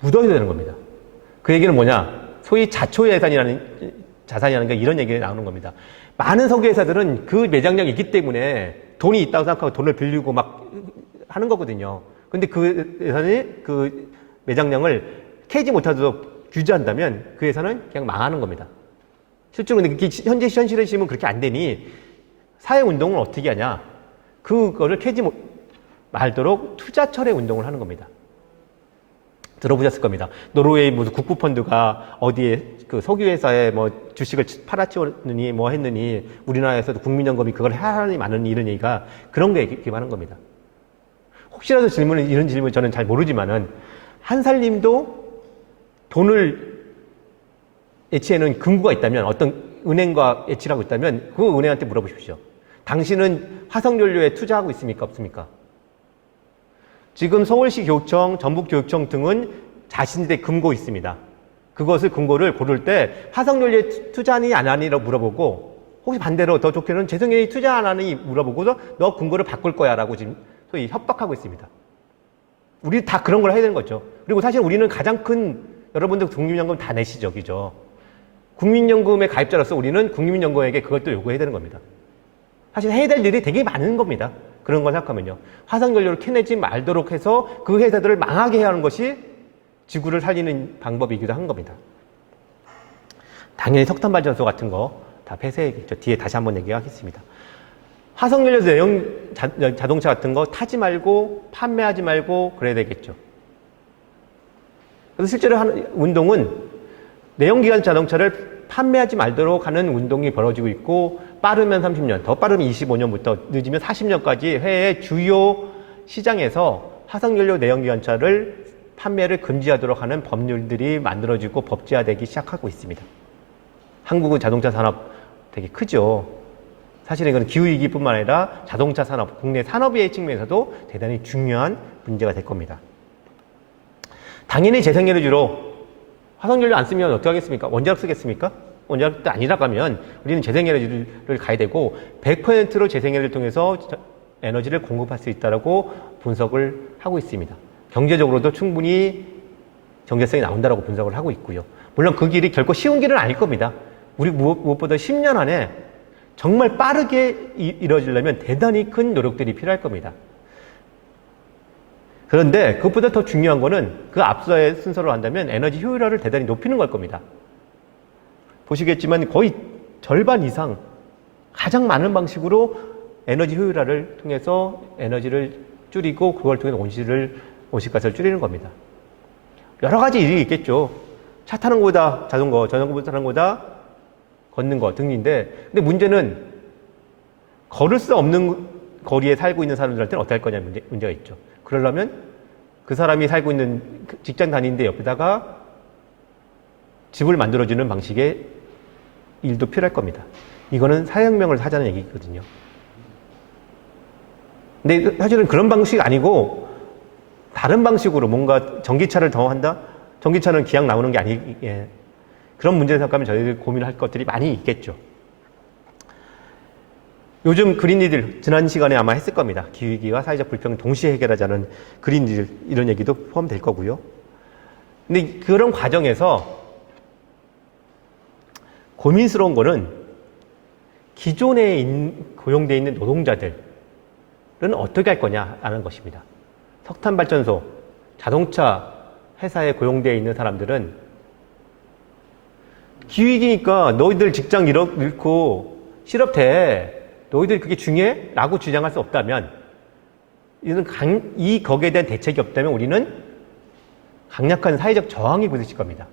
묻어야 되는 겁니다. 그 얘기는 뭐냐? 소위 자산이라는 게 이런 얘기가 나오는 겁니다. 많은 석유회사들은 그 매장량이 있기 때문에 돈이 있다고 생각하고 돈을 빌리고 막 하는 거거든요. 근데 그 회사는 그 매장량을 캐지 못하도록 규제한다면 그 회사는 그냥 망하는 겁니다. 실제로 근데 현재 현실의 시험은 그렇게 안 되니 사회운동을 어떻게 하냐? 그거를 캐지 말도록 투자철회 운동을 하는 겁니다. 들어보셨을 겁니다. 노르웨이 무슨 국부펀드가 어디에 그 석유회사에 뭐 주식을 팔아치웠느니 뭐 했느니 우리나라에서도 국민연금이 그걸 하라니 많은 이런 얘기가 그런 거에 기반한 겁니다. 혹시라도 이런 질문 저는 잘 모르지만은 한살님도 돈을 예치해놓은 금고가 있다면 어떤 은행과 예치를 하고 있다면 그 은행한테 물어보십시오. 당신은 화석연료에 투자하고 있습니까? 없습니까? 지금 서울시 교육청, 전북교육청 등은 자신들의 금고 있습니다. 그것을 금고를 고를 때 화석연료에 투자하니 안 하니라고 물어보고 혹시 반대로 더 좋게는 재생에너지 투자 안 하니 물어보고서 너 금고를 바꿀 거야 라고 지금 소위 협박하고 있습니다. 우리 다 그런 걸 해야 되는 거죠. 그리고 사실 우리는 가장 큰 여러분들 국민연금 다 내시죠. 그죠? 국민연금의 가입자로서 우리는 국민연금에게 그걸 또 요구해야 되는 겁니다. 사실 해야 될 일이 되게 많은 겁니다. 그런 걸 생각하면요. 화석연료를 캐내지 말도록 해서 그 회사들을 망하게 해야 하는 것이 지구를 살리는 방법이기도 한 겁니다. 당연히 석탄발전소 같은 거 다 폐쇄해야겠죠. 뒤에 다시 한번 얘기하겠습니다. 화석연료 내용 자동차 같은 거 타지 말고 판매하지 말고 그래야 되겠죠. 그래서 실제로 하는 운동은 내연기관 자동차를 판매하지 말도록 하는 운동이 벌어지고 있고, 빠르면 30년, 더 빠르면 25년부터 늦으면 40년까지 해외 주요 시장에서 화석연료 내연기관차를 판매를 금지하도록 하는 법률들이 만들어지고 법제화되기 시작하고 있습니다. 한국은 자동차 산업 되게 크죠. 사실은 이건 기후위기뿐만 아니라 자동차 산업, 국내 산업의 측면에서도 대단히 중요한 문제가 될 겁니다. 당연히 재생에너지로 화석연료 안 쓰면 어떻게 하겠습니까? 원자력 쓰겠습니까? 원자력도 아니라고 하면 우리는 재생에너지를 가야 되고 100%로 재생에너지를 통해서 에너지를 공급할 수 있다고 분석을 하고 있습니다. 경제적으로도 충분히 경제성이 나온다고 분석을 하고 있고요. 물론 그 길이 결코 쉬운 길은 아닐 겁니다. 우리 무엇보다 10년 안에 정말 빠르게 이루어지려면 대단히 큰 노력들이 필요할 겁니다. 그런데 그것보다 더 중요한 거는 그 앞서의 순서로 한다면 에너지 효율화를 대단히 높이는 걸 겁니다. 보시겠지만 거의 절반 이상 가장 많은 방식으로 에너지 효율화를 통해서 에너지를 줄이고 그걸 통해서 온실가스를 줄이는 겁니다. 여러 가지 일이 있겠죠. 차 타는 거보다 자전거 타는 거보다 걷는 거 등인데, 근데 문제는 걸을 수 없는 거리에 살고 있는 사람들한테는 어떻게 할 거냐 문제가 있죠. 그러려면 그 사람이 살고 있는 직장 다니는데 옆에다가 집을 만들어주는 방식의 일도 필요할 겁니다. 이거는 사회혁명을 하자는 얘기거든요. 근데 사실은 그런 방식이 아니고 다른 방식으로 뭔가 전기차를 더 한다? 전기차는 기왕 나오는 게 예. 그런 문제를 생각하면 저희들 고민할 것들이 많이 있겠죠. 요즘 그린니들 지난 시간에 아마 했을 겁니다. 기후위기와 사회적 불평을 동시에 해결하자는 그린니들 이런 얘기도 포함될 거고요. 근데 그런 과정에서 고민스러운 거는 기존에 고용되어 있는 노동자들은 어떻게 할 거냐라는 것입니다. 석탄발전소, 자동차 회사에 고용되어 있는 사람들은 기후위기니까 너희들 직장 잃고 실업돼. 너희들 그게 중요해? 라고 주장할 수 없다면, 거기에 대한 대책이 없다면 우리는 강력한 사회적 저항이 부딪힐 겁니다.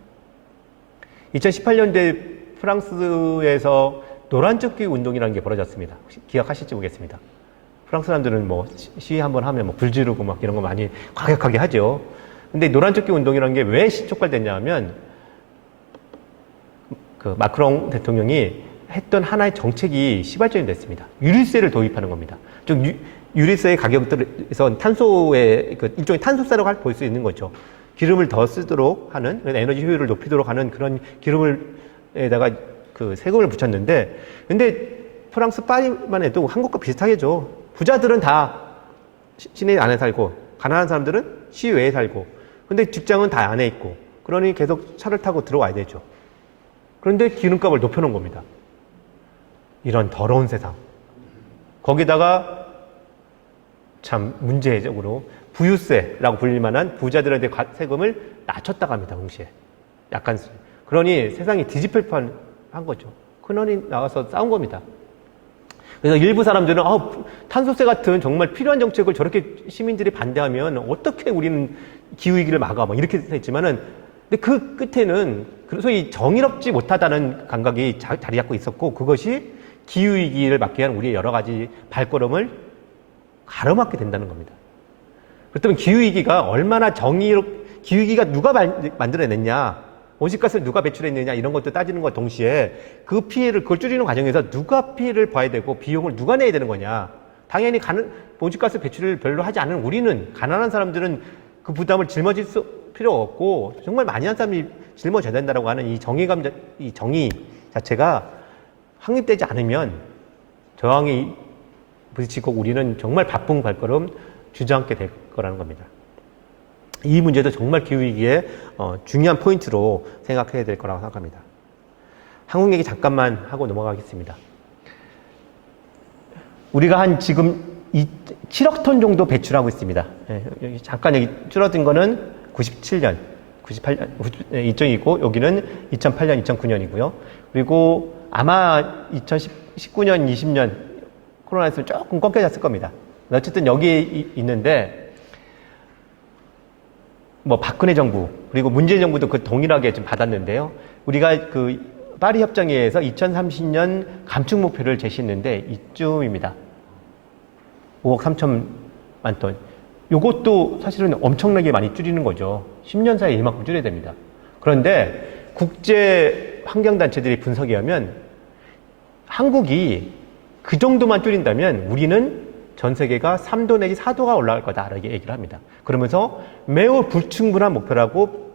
2018년도에 프랑스에서 노란조끼 운동이라는 게 벌어졌습니다. 혹시 기억하실지 모르겠습니다. 프랑스 사람들은 뭐 시위 한번 하면 뭐 불 지르고 막 이런 거 많이 과격하게 하죠. 근데 노란조끼 운동이라는 게 왜 촉발됐냐 하면, 그 마크롱 대통령이 했던 하나의 정책이 시발점이 됐습니다. 유류세를 도입하는 겁니다. 즉 유류세의 가격들에서 탄소의 일종의 탄소세라고 볼 수 있는 거죠. 기름을 더 쓰도록 하는, 에너지 효율을 높이도록 하는 그런 기름에다가 그 세금을 붙였는데, 근데 프랑스 파리만 해도 한국과 비슷하겠죠. 부자들은 다 시내 안에 살고 가난한 사람들은 시외에 살고, 근데 직장은 다 안에 있고, 그러니 계속 차를 타고 들어와야 되죠. 그런데 기름값을 높여놓은 겁니다. 이런 더러운 세상. 거기다가 참 문제적으로 부유세라고 불릴 만한 부자들한테 세금을 낮췄다고 합니다. 동시에. 약간. 그러니 세상이 뒤집힐 뻔한 거죠. 그러니 나와서 싸운 겁니다. 그래서 일부 사람들은 탄소세 같은 정말 필요한 정책을 저렇게 시민들이 반대하면 어떻게 우리는 기후위기를 막아? 막 이렇게 했지만은, 근데 그 끝에는 소위 정의롭지 못하다는 감각이 자리 잡고 있었고, 그것이 기후위기를 막기 위한 우리의 여러 가지 발걸음을 가로막게 된다는 겁니다. 그렇다면 기후위기가 얼마나 기후위기가 누가 만들어냈냐, 온실가스를 누가 배출했느냐, 이런 것도 따지는 것과 동시에 그걸 줄이는 과정에서 누가 피해를 봐야 되고 비용을 누가 내야 되는 거냐. 당연히 온실가스 배출을 별로 하지 않은 우리는, 가난한 사람들은 그 부담을 짊어질 필요 없고 정말 많이 한 사람이 짊어져야 된다고 하는 이 정의 자체가 확립되지 않으면 저항이 부딪히고 우리는 정말 바쁜 발걸음 주저앉게 될 거라는 겁니다. 이 문제도 정말 기후위기의 중요한 포인트로 생각해야 될 거라고 생각합니다. 한국 얘기 잠깐만 하고 넘어가겠습니다. 우리가 지금 7억 톤 정도 배출하고 있습니다. 여기 잠깐 여기 줄어든 거는 97년, 98년 이쪽이고, 여기는 2008년, 2009년이고요. 그리고 아마 2019년, 20년 코로나였으면 조금 꺾여졌을 겁니다. 어쨌든 여기에 있는데 뭐 박근혜 정부 그리고 문재인 정부도 그 동일하게 좀 받았는데요. 우리가 그 파리 협정회에서 2030년 감축 목표를 제시했는데 이쯤입니다. 5억 3천만 톤. 이것도 사실은 엄청나게 많이 줄이는 거죠. 10년 사이에 이만큼 줄여야 됩니다. 그런데 국제 환경단체들이 분석에 하면 한국이 그 정도만 줄인다면 우리는 전 세계가 3도 내지 4도가 올라갈 거다 이렇게 얘기를 합니다. 그러면서 매우 불충분한 목표라고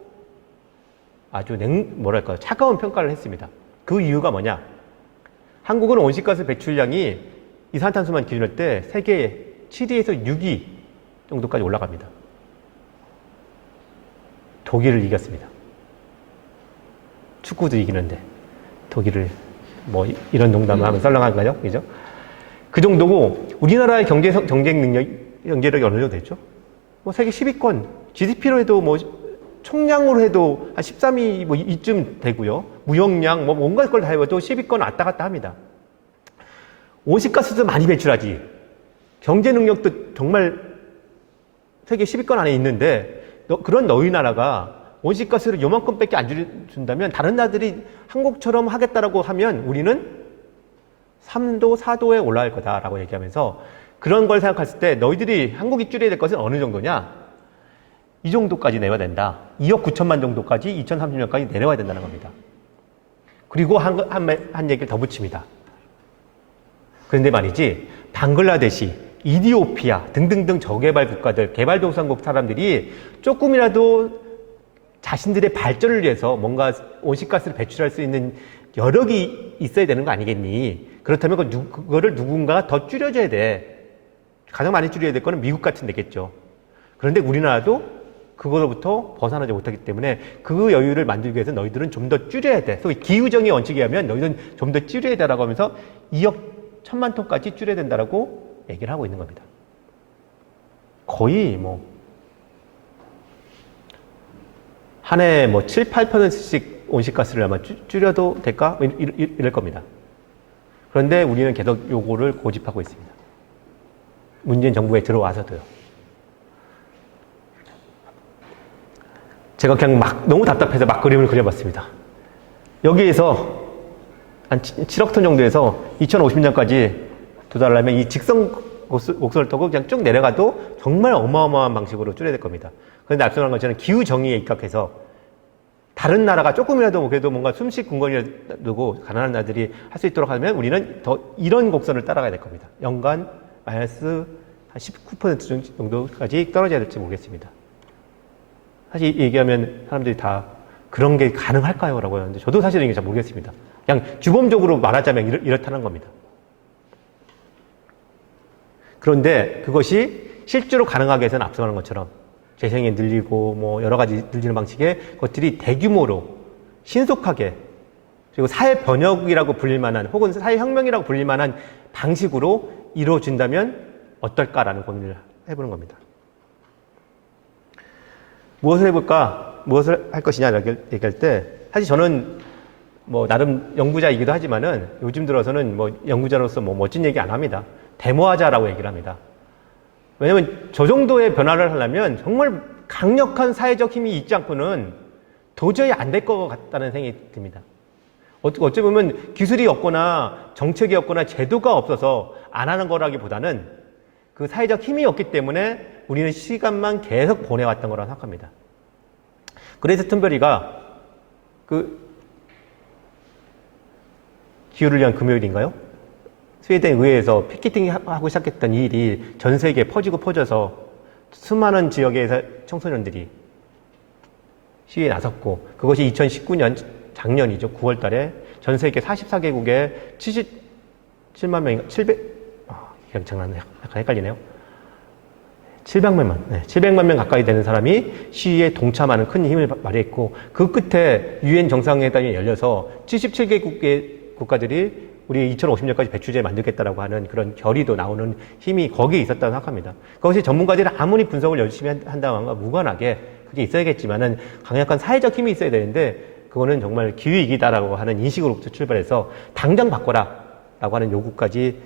아주 뭐랄까 차가운 평가를 했습니다. 그 이유가 뭐냐? 한국은 온실가스 배출량이 이산화탄소만 기준할 때 세계 7위에서 6위 정도까지 올라갑니다. 독일을 이겼습니다. 축구도 이기는데 독일을 뭐 이런 농담을 하면 썰렁한가요? 그죠? 그 정도고 우리나라의 경제력이 어느 정도 됐죠? 뭐 세계 10위권, GDP로 해도 뭐 총량으로 해도 한 13위 뭐 이쯤 되고요. 무역량 뭐 온갖 걸 다 해봐도 10위권 왔다 갔다 합니다. 온실가스도 많이 배출하지. 경제 능력도 정말 세계 10위권 안에 있는데 그런 너희 나라가 온실가스를 요만큼밖에 안 줄여준다면 다른 나라들이 한국처럼 하겠다라고 하면 우리는 3도, 4도에 올라갈 거다라고 얘기하면서 그런 걸 생각했을 때 너희들이 한국이 줄여야 될 것은 어느 정도냐? 이 정도까지 내려야 된다. 2억 9천만 정도까지 2030년까지 내려와야 된다는 겁니다. 그리고 한 얘기를 더 붙입니다. 그런데 말이지 방글라데시, 이디오피아 등등등 저개발 국가들, 개발도상국 사람들이 조금이라도 자신들의 발전을 위해서 뭔가 온실가스를 배출할 수 있는 여력이 있어야 되는 거 아니겠니? 그렇다면 그거를 누군가 더 줄여줘야 돼. 가장 많이 줄여야 될 거는 미국 같은 데겠죠. 그런데 우리나라도 그거로부터 벗어나지 못하기 때문에 그 여유를 만들기 위해서 너희들은 좀 더 줄여야 돼. 소위 기후정의 원칙에 의하면 너희들은 좀 더 줄여야 돼라고 하면서 2억 1천만 톤까지 줄여야 된다라고 얘기를 하고 있는 겁니다. 거의 뭐 한 해 뭐 7, 8%씩 온실가스를 아마 줄여도 될까? 뭐 이럴 겁니다. 그런데 우리는 계속 요거를 고집하고 있습니다. 문재인 정부에 들어와서도요. 제가 그냥 너무 답답해서 막 그림을 그려봤습니다. 여기에서 한 7억 톤 정도에서 2050년까지 도달하려면 이 직선 곡선을 타고 그냥 쭉 내려가도 정말 어마어마한 방식으로 줄여야 될 겁니다. 그런데 앞서 말한 것처럼 기후 정의에 입각해서 다른 나라가 조금이라도 그래도 뭔가 숨쉴 공간이라도 두고 가난한 나라들이 할 수 있도록 하면 우리는 더 이런 곡선을 따라가야 될 겁니다. 연간 마이너스 한 19% 정도까지 떨어져야 될지 모르겠습니다. 사실 얘기하면 사람들이 다 그런 게 가능할까요? 라고 하는데 저도 사실은 이게 잘 모르겠습니다. 그냥 주범적으로 말하자면 이렇다는 겁니다. 그런데 그것이 실제로 가능하게 해서는 앞서 말한 것처럼 재생이 늘리고 뭐 여러 가지 늘리는 방식의 것들이 대규모로 신속하게 그리고 사회 번역이라고 불릴 만한 혹은 사회 혁명이라고 불릴 만한 방식으로 이루어진다면 어떨까라는 고민을 해보는 겁니다. 무엇을 해볼까? 무엇을 할 것이냐 얘기할 때 사실 저는 뭐 나름 연구자이기도 하지만은 요즘 들어서는 뭐 연구자로서 뭐 멋진 얘기 안 합니다. 데모하자라고 얘기를 합니다. 왜냐면 저 정도의 변화를 하려면 정말 강력한 사회적 힘이 있지 않고는 도저히 안 될 것 같다는 생각이 듭니다. 어찌 보면 기술이 없거나 정책이 없거나 제도가 없어서 안 하는 거라기보다는 그 사회적 힘이 없기 때문에 우리는 시간만 계속 보내왔던 거라고 생각합니다. 그레이타 툰베리가 그 기후를 위한 금요일인가요? 스웨덴 의회에서 피켓팅 하고 시작했던 이 일이 전 세계에 퍼져서 수많은 지역의 청소년들이 시위에 나섰고 그것이 2019년 작년이죠. 9월 달에 전 세계 44개국에 77만 명, 700, 약간 헷갈리네요. 700만 명 가까이 되는 사람이 시위에 동참하는 큰 힘을 발휘했고 그 끝에 유엔 정상회담이 열려서 77개국의 국가들이 우리 2050년까지 배출제 만들겠다라고 하는 그런 결의도 나오는 힘이 거기에 있었다고 생각합니다. 그것이 전문가들이 아무리 분석을 열심히 한다고 무관하게 그게 있어야겠지만은 강력한 사회적 힘이 있어야 되는데 그거는 정말 기후위기다라고 하는 인식으로부터 출발해서 당장 바꿔라 라고 하는 요구까지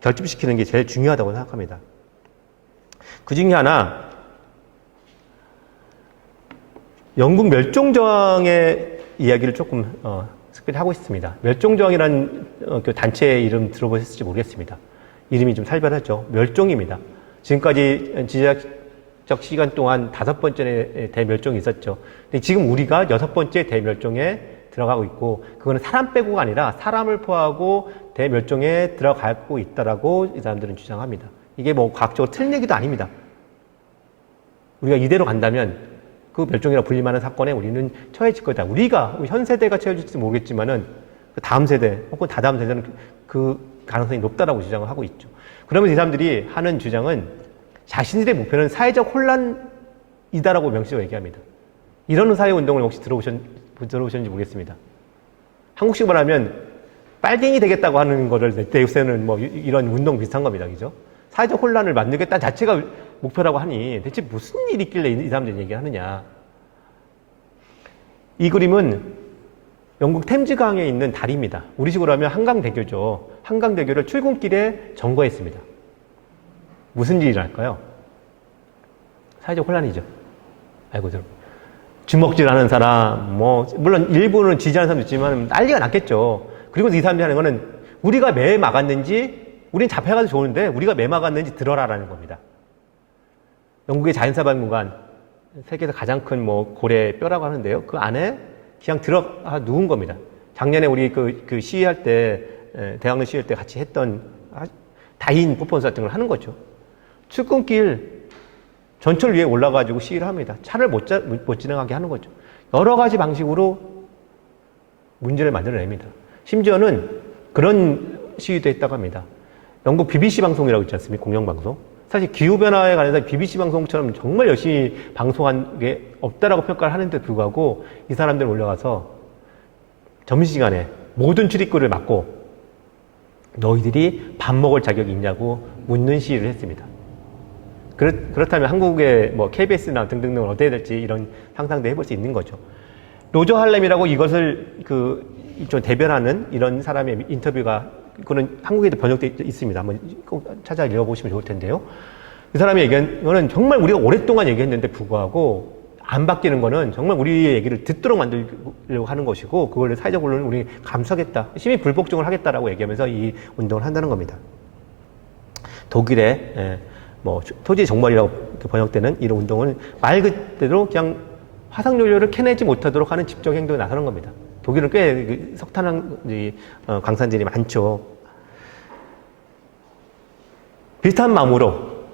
결집시키는 게 제일 중요하다고 생각합니다. 그 중에 하나, 영국 멸종저항의 이야기를 조금 특별히 하고 있습니다. 멸종저항이라는 그 단체 이름 들어보셨을지 모르겠습니다. 이름이 좀 살벌하죠. 멸종입니다. 지금까지 지적적 시간 동안 5번째 대멸종이 있었죠. 근데 지금 우리가 6번째 대멸종에 들어가고 있고, 그거는 사람 빼고가 아니라 사람을 포함하고 대멸종에 들어가고 있다라고 이 사람들은 주장합니다. 이게 뭐 과학적으로 틀린 얘기도 아닙니다. 우리가 이대로 간다면 그 멸종이라고 불릴 만한 사건에 우리는 처해질 거다. 우리가 현 세대가 처해질지 모르겠지만은 그 다음 세대 혹은 다다음 세대는 그 가능성이 높다라고 주장을 하고 있죠. 그러면 이 사람들이 하는 주장은 자신들의 목표는 사회적 혼란이다라고 명시적으로 얘기합니다. 이런 사회운동을 혹시 들어보셨는지 모르겠습니다. 한국식으로 말하면 빨갱이 되겠다고 하는 거를 요새는 뭐 이런 운동 비슷한 겁니다. 그죠? 사회적 혼란을 만들겠다는 자체가 목표라고 하니 대체 무슨 일이 있길래 이 사람들이 얘기하느냐. 이 그림은 영국 템즈강에 있는 다리입니다. 우리식으로 하면 한강대교죠. 한강대교를 출근길에 점거했습니다. 무슨 일이 일어날까요? 사회적 혼란이죠. 아이고, 주먹질하는 사람, 뭐 물론 일부는 지지하는 사람도 있지만 난리가 났겠죠. 그리고 이 사람들이 하는 거는 우리가 매 막았는지, 우린 잡혀가도 좋은데 우리가 매 막았는지 들어라라는 겁니다. 영국의 자연사박물관, 세계에서 가장 큰 뭐 고래 뼈라고 하는데요. 그 안에 그냥 들어가 누운 겁니다. 작년에 우리 그 시위할 때, 대학로 시위할 때 같이 했던 다인 퍼포먼스 같은 걸 하는 거죠. 출근길 전철 위에 올라가지고 시위를 합니다. 차를 못 지나가게 하는 거죠. 여러 가지 방식으로 문제를 만들어냅니다. 심지어는 그런 시위도 했다고 합니다. 영국 BBC 방송이라고 있지 않습니까? 공영방송. 사실 기후변화에 관해서 BBC 방송처럼 정말 열심히 방송한 게 없다라고 평가를 하는데 불구하고 이 사람들 올라가서 점심시간에 모든 출입구를 막고 너희들이 밥 먹을 자격이 있냐고 묻는 시위를 했습니다. 그렇다면 한국의 뭐 KBS나 등등등 어떻게 될지 이런 상상도 해볼 수 있는 거죠. 로저 할렘이라고 이것을 좀 대변하는 이런 사람의 인터뷰가 그거는 한국에도 번역되어 있습니다. 한번 꼭 찾아 읽어보시면 좋을 텐데요. 이 사람이 얘기한 거는 정말 우리가 오랫동안 얘기했는데 불구하고 안 바뀌는 거는 정말 우리의 얘기를 듣도록 만들려고 하는 것이고 그걸 사회적 언론은 우리 감수하겠다. 시민 불복종을 하겠다라고 얘기하면서 이 운동을 한다는 겁니다. 독일의 뭐 토지 정벌이라고 번역되는 이런 운동은 말 그대로 그냥 화석연료를 캐내지 못하도록 하는 집적 행동에 나서는 겁니다. 독일은 꽤 석탄 광산들이 많죠. 비슷한 마음으로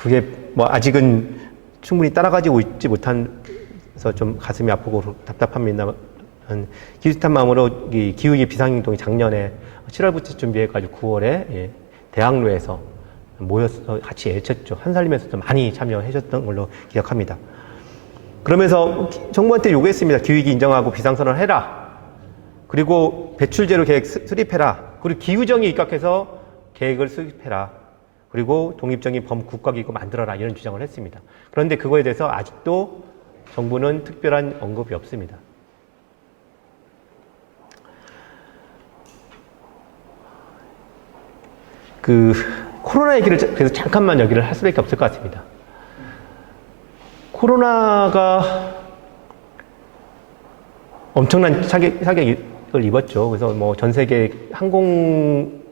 그게 뭐 아직은 충분히 따라가지고 있지 못해서 좀 가슴이 아프고 답답합니다만 비슷한 마음으로 이 기후위기 비상행동이 작년에 7월부터 준비해가지고 9월에 대학로에서 모여서 같이 외쳤죠. 한살림에서도 많이 참여하셨던 걸로 기억합니다. 그러면서 정부한테 요구했습니다. 기후위기 인정하고 비상선언을 해라. 그리고 배출제로 계획 수립해라. 그리고 기후정의 입각해서 계획을 수립해라. 그리고 독립적인 범국가기구 만들어라. 이런 주장을 했습니다. 그런데 그거에 대해서 아직도 정부는 특별한 언급이 없습니다. 코로나 얘기를 그래서 잠깐만 여기를 할 수밖에 없을 것 같습니다. 코로나가 엄청난 타격을 입었죠. 그래서 뭐 전 세계 항공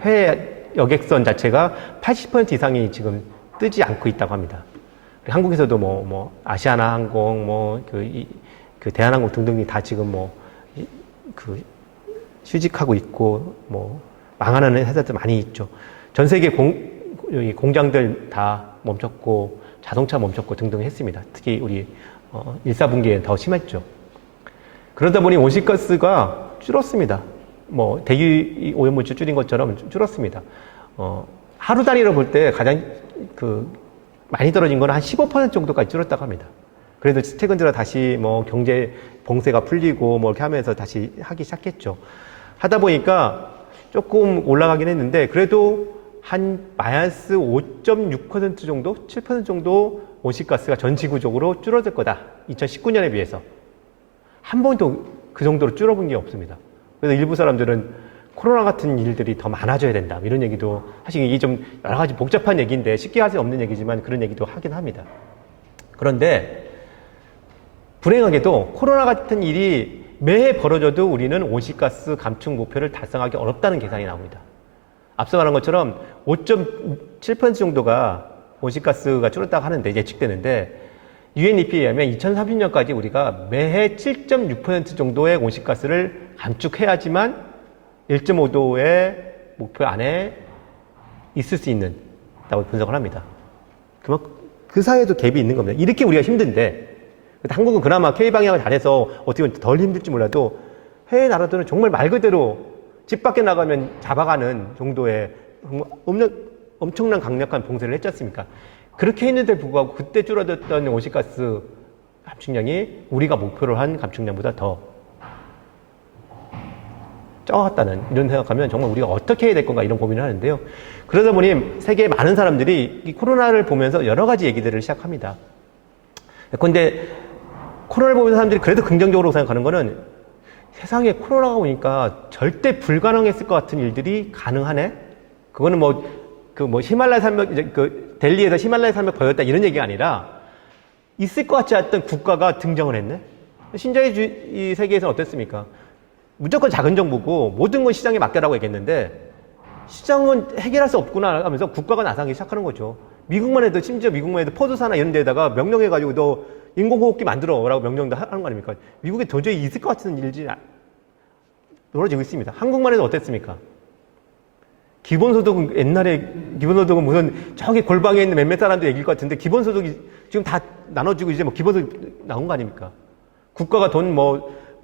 해외 여객선 자체가 80% 이상이 지금 뜨지 않고 있다고 합니다. 한국에서도 뭐 아시아나 항공, 그 대한항공 등등이 다 지금 휴직하고 있고 망하는 회사들 많이 있죠. 전 세계 공장들 다 멈췄고 자동차 멈췄고 등등 했습니다. 특히 우리 1, 4분기에 더 심했죠. 그러다 보니 온실가스가 줄었습니다. 대기 오염물질 줄인 것처럼 줄었습니다. 하루 단위로 볼 때 가장 많이 떨어진 건 한 15% 정도까지 줄었다고 합니다. 그래도 최근 들어 다시 경제 봉쇄가 풀리고 이렇게 하면서 다시 하기 시작했죠. 하다 보니까 조금 올라가긴 했는데 그래도 한 마이너스 5.6% 정도, 7% 정도 온실가스가 전 지구적으로 줄어들 거다. 2019년에 비해서. 한 번도 그 정도로 줄어본 게 없습니다. 그래서 일부 사람들은 코로나 같은 일들이 더 많아져야 된다. 이런 얘기도 사실 이게 좀 여러 가지 복잡한 얘기인데 쉽게 할 수 없는 얘기지만 그런 얘기도 하긴 합니다. 그런데 불행하게도 코로나 같은 일이 매해 벌어져도 우리는 온실가스 감축 목표를 달성하기 어렵다는 계산이 나옵니다. 앞서 말한 것처럼 5.7% 정도가 온실가스가 줄었다고 하는데 예측되는데 UNEP에 의하면 2030년까지 우리가 매해 7.6% 정도의 온실가스를 감축해야지만 1.5도의 목표 안에 있을 수 있는다고 분석을 합니다. 그만큼 그 사이에도 갭이 있는 겁니다. 이렇게 우리가 힘든데 한국은 그나마 K방향을 잘해서 어떻게 보면 덜 힘들지 몰라도 해외 나라들은 정말 말 그대로 집 밖에 나가면 잡아가는 정도의 엄청난 강력한 봉쇄를 했지 않습니까? 그렇게 했는데 불구하고 그때 줄어들었던 온실가스 감축량이 우리가 목표로 한 감축량보다 더 적었다는 이런 생각하면 정말 우리가 어떻게 해야 될 건가 이런 고민을 하는데요. 그러다 보니 세계의 많은 사람들이 이 코로나를 보면서 여러 가지 얘기들을 시작합니다. 그런데 코로나를 보면서 사람들이 그래도 긍정적으로 생각하는 거는 세상에 코로나가 오니까 절대 불가능했을 것 같은 일들이 가능하네? 그거는 히말라야 산맥, 델리에서 히말라야 산맥 보였다 이런 얘기가 아니라 있을 것 같지 않았던 국가가 등장을 했네? 신자유주의 세계에서는 어땠습니까? 무조건 작은 정부고 모든 건 시장에 맡겨라고 얘기했는데 시장은 해결할 수 없구나 하면서 국가가 나서기 시작하는 거죠. 미국만 해도 심지어 미국만 해도 포도사나 이런 데다가 명령해가지고 너 인공호흡기 만들어라고 명령도 하는 거 아닙니까? 미국에 도저히 있을 것 같은 일들이 벌어지고 있습니다. 한국만 해도 어땠습니까? 기본소득은 옛날에 기본소득은 무슨 저기 골방에 있는 몇몇 사람들 얘기일 것 같은데 기본소득이 지금 다 나눠주고 이제 기본소득 나온 거 아닙니까? 국가가 돈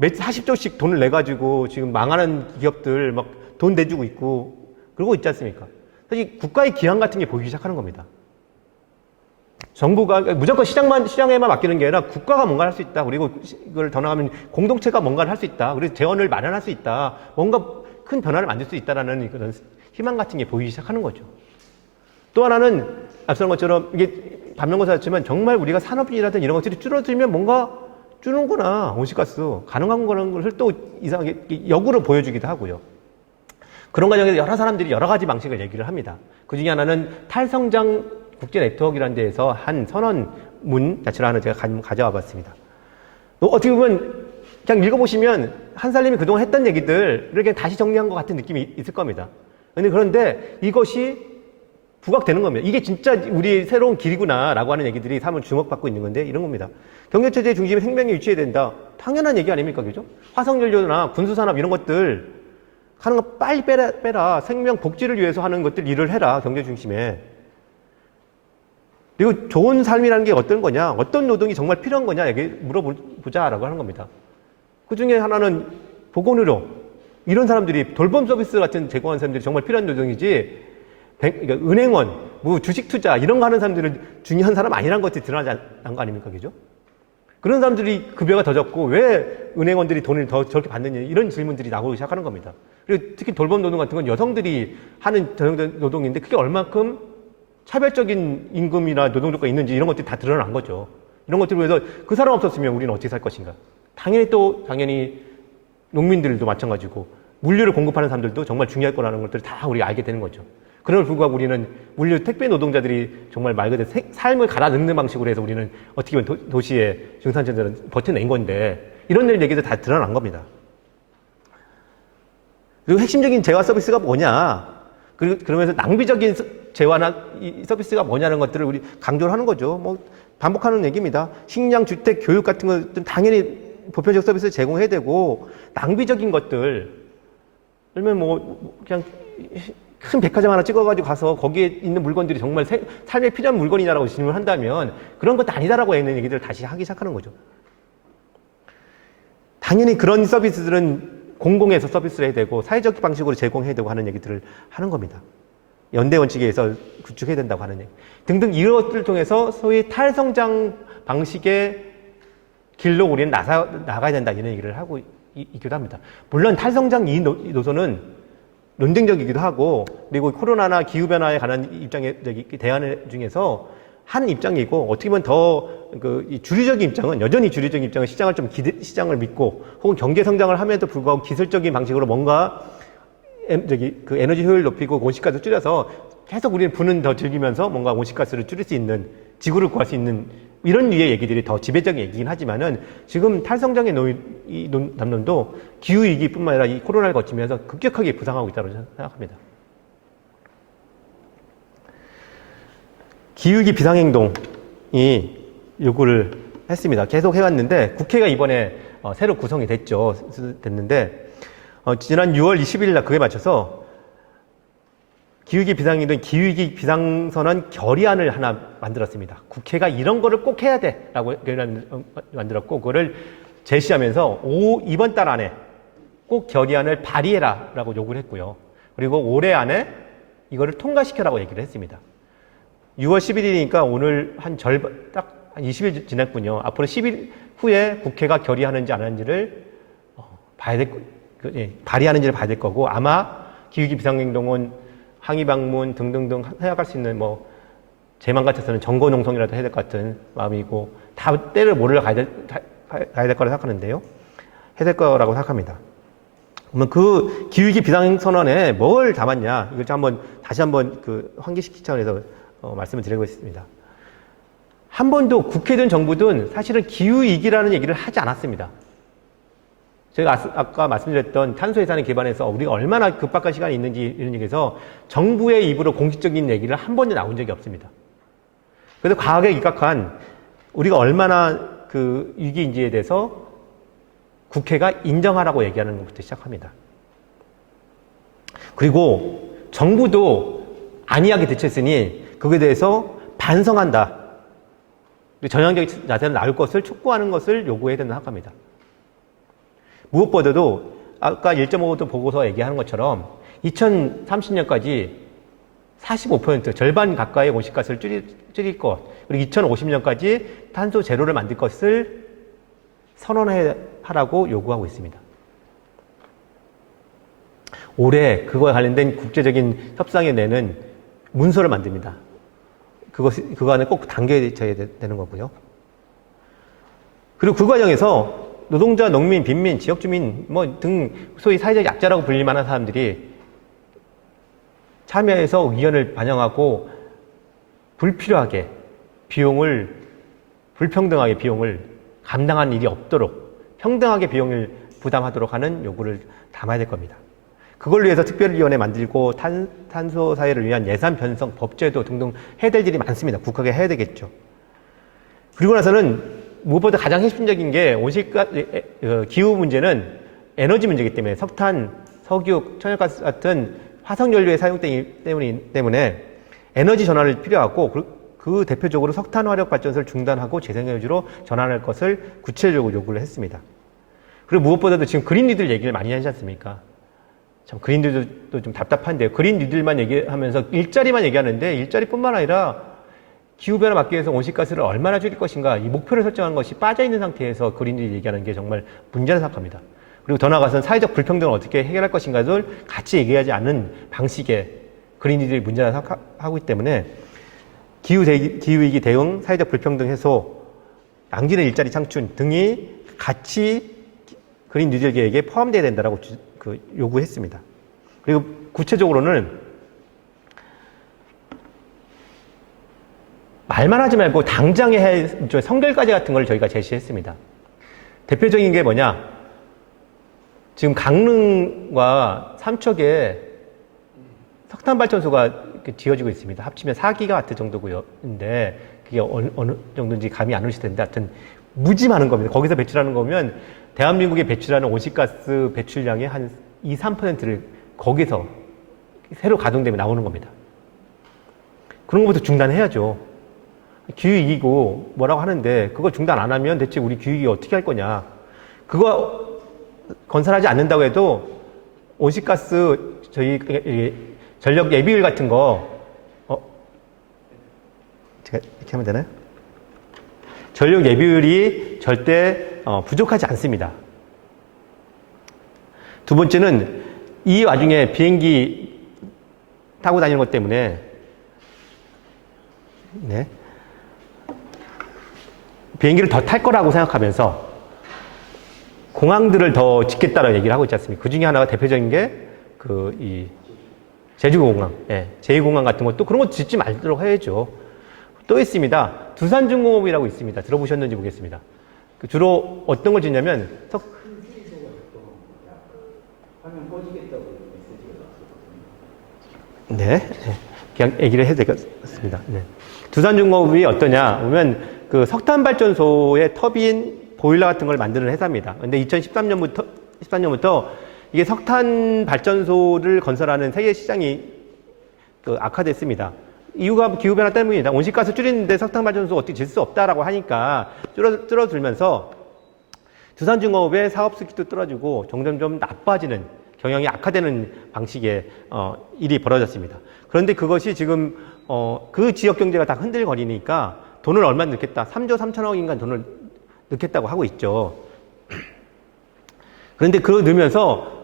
40조씩 돈을 내가지고 지금 망하는 기업들 막 돈 내주고 있고 그러고 있지 않습니까? 사실 국가의 기한 같은 게 보이기 시작하는 겁니다. 정부가 무조건 시장에만 맡기는 게 아니라 국가가 뭔가를 할 수 있다. 그리고 이걸 더 나가면 공동체가 뭔가를 할 수 있다. 그리고 재원을 마련할 수 있다. 뭔가 큰 변화를 만들 수 있다라는 그런 희망 같은 게 보이기 시작하는 거죠. 또 하나는 앞서는 것처럼 이게 반면교사였지만 정말 우리가 산업이라든 이런 것들이 줄어들면 뭔가 줄는구나. 온실가스 가능한 거라는 걸 또 이상하게 역으로 보여주기도 하고요. 그런 과정에서 여러 사람들이 여러 가지 방식을 얘기를 합니다. 그 중에 하나는 탈성장 국제 네트워크라는 데에서 한 선언문 자체를 하나 제가 가져와 봤습니다. 어떻게 보면 그냥 읽어보시면 한살님이 그동안 했던 얘기들을 그냥 다시 정리한 것 같은 느낌이 있을 겁니다. 그런데 이것이 부각되는 겁니다. 이게 진짜 우리 새로운 길이구나라고 하는 얘기들이 사람을 주목받고 있는 건데 이런 겁니다. 경제체제 중심에 생명이 위치해야 된다. 당연한 얘기 아닙니까? 그죠? 화석연료나 군수산업 이런 것들 하는 거 빨리 빼라. 생명 복지를 위해서 하는 것들 일을 해라. 경제 중심에. 그리고 좋은 삶이라는 게 어떤 거냐? 어떤 노동이 정말 필요한 거냐? 얘기 물어보자라고 하는 겁니다. 그 중에 하나는 보건의료. 이런 사람들이 돌봄 서비스 같은 제공하는 사람들이 정말 필요한 노동이지 그러니까 은행원, 주식 투자 이런 거 하는 사람들은 중요한 사람 아니라는 것들이 드러나지 않은 거 아닙니까? 그죠? 그런 사람들이 급여가 더 적고 왜 은행원들이 돈을 더 저렇게 받느냐 이런 질문들이 나오기 시작하는 겁니다. 그리고 특히 돌봄 노동 같은 건 여성들이 하는 전형적인 노동인데 그게 얼만큼 차별적인 임금이나 노동 조건이 있는지 이런 것들이 다 드러난 거죠. 이런 것들을 위해서 그 사람 없었으면 우리는 어떻게 살 것인가. 당연히 농민들도 마찬가지고 물류를 공급하는 사람들도 정말 중요할 거라는 것들을 다 우리가 알게 되는 거죠. 그럼에도 불구하고 우리는 물류 택배 노동자들이 정말 말 그대로 삶을 갈아 넣는 방식으로 해서 우리는 어떻게 보면 도시의 중산층들은 버텨낸 건데 이런 얘기도 다 드러난 겁니다. 그리고 핵심적인 재화 서비스가 뭐냐 그리고 그러면서 낭비적인 재화나 이 서비스가 뭐냐는 것들을 우리 강조를 하는 거죠. 반복하는 얘기입니다. 식량, 주택, 교육 같은 것들은 당연히 보편적 서비스를 제공해야 되고 낭비적인 것들 그러면 그냥 큰 백화점 하나 찍어가지고 가서 거기에 있는 물건들이 정말 삶에 필요한 물건이냐라고 질문을 한다면 그런 것도 아니다라고 하는 얘기들을 다시 하기 시작하는 거죠. 당연히 그런 서비스들은 공공에서 서비스를 해야 되고 사회적 방식으로 제공해야 되고 하는 얘기들을 하는 겁니다. 연대 원칙에 의해서 구축해야 된다고 하는 얘기 등등 이것들을 통해서 소위 탈성장 방식의 길로 우리는 나가야 된다 이런 얘기를 하고 있기도 합니다. 물론 탈성장 이 노선은 논쟁적이기도 하고 그리고 코로나나 기후변화에 관한 입장의 대안 중에서 한 입장이고 어떻게 보면 더 주류적인 입장은 여전히 주류적인 입장은 시장을 믿고 혹은 경제 성장을 함에도 불구하고 기술적인 방식으로 뭔가 그 에너지 효율 높이고 온실가스 줄여서 계속 우리는 부는 더 즐기면서 뭔가 온실가스를 줄일 수 있는, 지구를 구할 수 있는 이런 류의 얘기들이 더 지배적인 얘기긴 하지만은 지금 탈성장의 담론도 기후 위기뿐만 아니라 이 코로나를 거치면서 급격하게 부상하고 있다고 생각합니다. 기후위기 비상행동이 요구를 했습니다. 계속 해왔는데 국회가 이번에 새로 구성이 됐는데 지난 6월 20일 날 그에 맞춰서 기후위기 비상행동, 기후위기 비상선언 결의안을 하나 만들었습니다. 국회가 이런 거를 꼭 해야 돼 라고 만들었고 그거를 제시하면서 이번 달 안에 꼭 결의안을 발의해라 라고 요구를 했고요. 그리고 올해 안에 이거를 통과시켜라고 얘기를 했습니다. 6월 11일이니까 오늘 한 20일 지났군요. 앞으로 10일 후에 국회가 결의하는지 안 하는지를 발의하는지를 봐야 될 거고, 아마 기후위기 비상행동은 항의 방문 등등등 생각할 수 있는 제 맘 같아서는 정거농성이라도 해야 될 것 같은 마음이고, 다 때를 모르러 가야 될 거라고 생각하는데요. 해야 될 거라고 생각합니다. 그러면 그 기후위기 비상선언에 뭘 담았냐, 이걸 다시 한번 환기시키기 차원에서 말씀을 드리겠습니다. 한 번도 국회든 정부든 사실은 기후위기라는 얘기를 하지 않았습니다. 제가 아까 말씀드렸던 탄소 예산에 기반해서 우리가 얼마나 급박한 시간이 있는지 이런 얘기에서 정부의 입으로 공식적인 얘기를 한 번도 나온 적이 없습니다. 그래서 과학에 입각한 우리가 얼마나 그 위기인지에 대해서 국회가 인정하라고 얘기하는 것부터 시작합니다. 그리고 정부도 안이하게 대처했으니 그거에 대해서 반성한다. 전향적인 자세는 나올 것을 촉구하는 것을 요구해야 된다고 생각합니다. 무엇보다도 아까 1.5도 보고서 얘기하는 것처럼 2030년까지 45% 절반 가까이 온실가스를 줄일 것, 그리고 2050년까지 탄소 제로를 만들 것을 선언하라고 요구하고 있습니다. 올해 그거에 관련된 국제적인 협상에 내는 문서를 만듭니다. 그거 안에 꼭 담겨야 되는 거고요. 그리고 그 과정에서 노동자, 농민, 빈민, 지역주민 등 소위 사회적 약자라고 불릴 만한 사람들이 참여해서 의견을 반영하고 불필요하게 불평등하게 비용을 감당하는 일이 없도록 평등하게 비용을 부담하도록 하는 요구를 담아야 될 겁니다. 그걸 위해서 특별위원회 만들고 탄소 사회를 위한 예산 편성, 법제도 등등 해야 될 일이 많습니다. 국회가 해야 되겠죠. 그리고 나서는 무엇보다 가장 핵심적인 게 기후 문제는 에너지 문제이기 때문에 석탄, 석유, 천연가스 같은 화석연료의 사용되기 때문에 에너지 전환을 필요하고 그 대표적으로 석탄 화력 발전소를 중단하고 재생에너지로 전환할 것을 구체적으로 요구를 했습니다. 그리고 무엇보다도 지금 그린 뉴딜 얘기를 많이 하지 않습니까? 참 그린 뉴딜도 좀 답답한데요. 그린 뉴딜만 얘기하면서 일자리만 얘기하는데 일자리뿐만 아니라 기후변화 막기 위해서 온실가스를 얼마나 줄일 것인가 이 목표를 설정하는 것이 빠져있는 상태에서 그린딜 얘기하는 게 정말 문제라고 생각합니다. 그리고 더 나아가서는 사회적 불평등을 어떻게 해결할 것인가를 같이 얘기하지 않는 방식의 그린딜이 문제라고 생각하고 있기 때문에 기후위기 대응, 사회적 불평등 해소, 양질의 일자리 창출 등이 같이 그린 뉴딜 계획에 포함되어야 된다고 요구했습니다. 그리고 구체적으로는 말만 하지 말고 당장에 해줄 성결과제 같은 걸 저희가 제시했습니다. 대표적인 게 뭐냐? 지금 강릉과 삼척에 석탄 발전소가 지어지고 있습니다. 합치면 4기가와트 정도고요.인데 그게 어느 정도인지 감이 안 오실 텐데 하여튼 무지 많은 겁니다. 거기서 배출하는 거면 대한민국이 배출하는 온실가스 배출량의 한 2, 3%를 거기서 새로 가동되면 나오는 겁니다. 그런 것부터 중단해야죠. 기후위기고 뭐라고 하는데 그거 중단 안 하면 대체 우리 기후위기 어떻게 할 거냐. 그거 건설하지 않는다고 해도 온실가스 저희 전력 예비율 같은 거 제가 이렇게 하면 되나요? 전력 예비율이 절대 부족하지 않습니다. 두 번째는 이 와중에 비행기 타고 다니는 것 때문에 비행기를 더 탈 거라고 생각하면서 공항들을 더 짓겠다라고 얘기를 하고 있지 않습니까? 그 중에 하나가 대표적인 게 이 제주공항, 예, 제2공항 같은 것도 그런 거 짓지 말도록 해야죠. 또 있습니다. 두산중공업이라고 있습니다. 들어보셨는지 보겠습니다. 주로 어떤 걸 짓냐면 네, 그냥 얘기를 해도 되겠습니다. 네. 두산중공업이 어떠냐 보면 그 석탄 발전소의 터빈 보일러 같은 걸 만드는 회사입니다. 근데 2013년부터 이게 석탄 발전소를 건설하는 세계 시장이 악화됐습니다. 이유가 기후변화 때문입니다. 온실가스 줄이는데 석탄 발전소 어떻게 질 수 없다라고 하니까 줄어들면서 두산중공업의 사업 수익도 떨어지고 점점점 나빠지는 경영이 악화되는 방식의 일이 벌어졌습니다. 그런데 그것이 지금 그 지역 경제가 다 흔들거리니까 돈을 얼마 넣겠다. 3조 3천억인가 돈을 넣겠다고 하고 있죠. 그런데 그거 넣으면서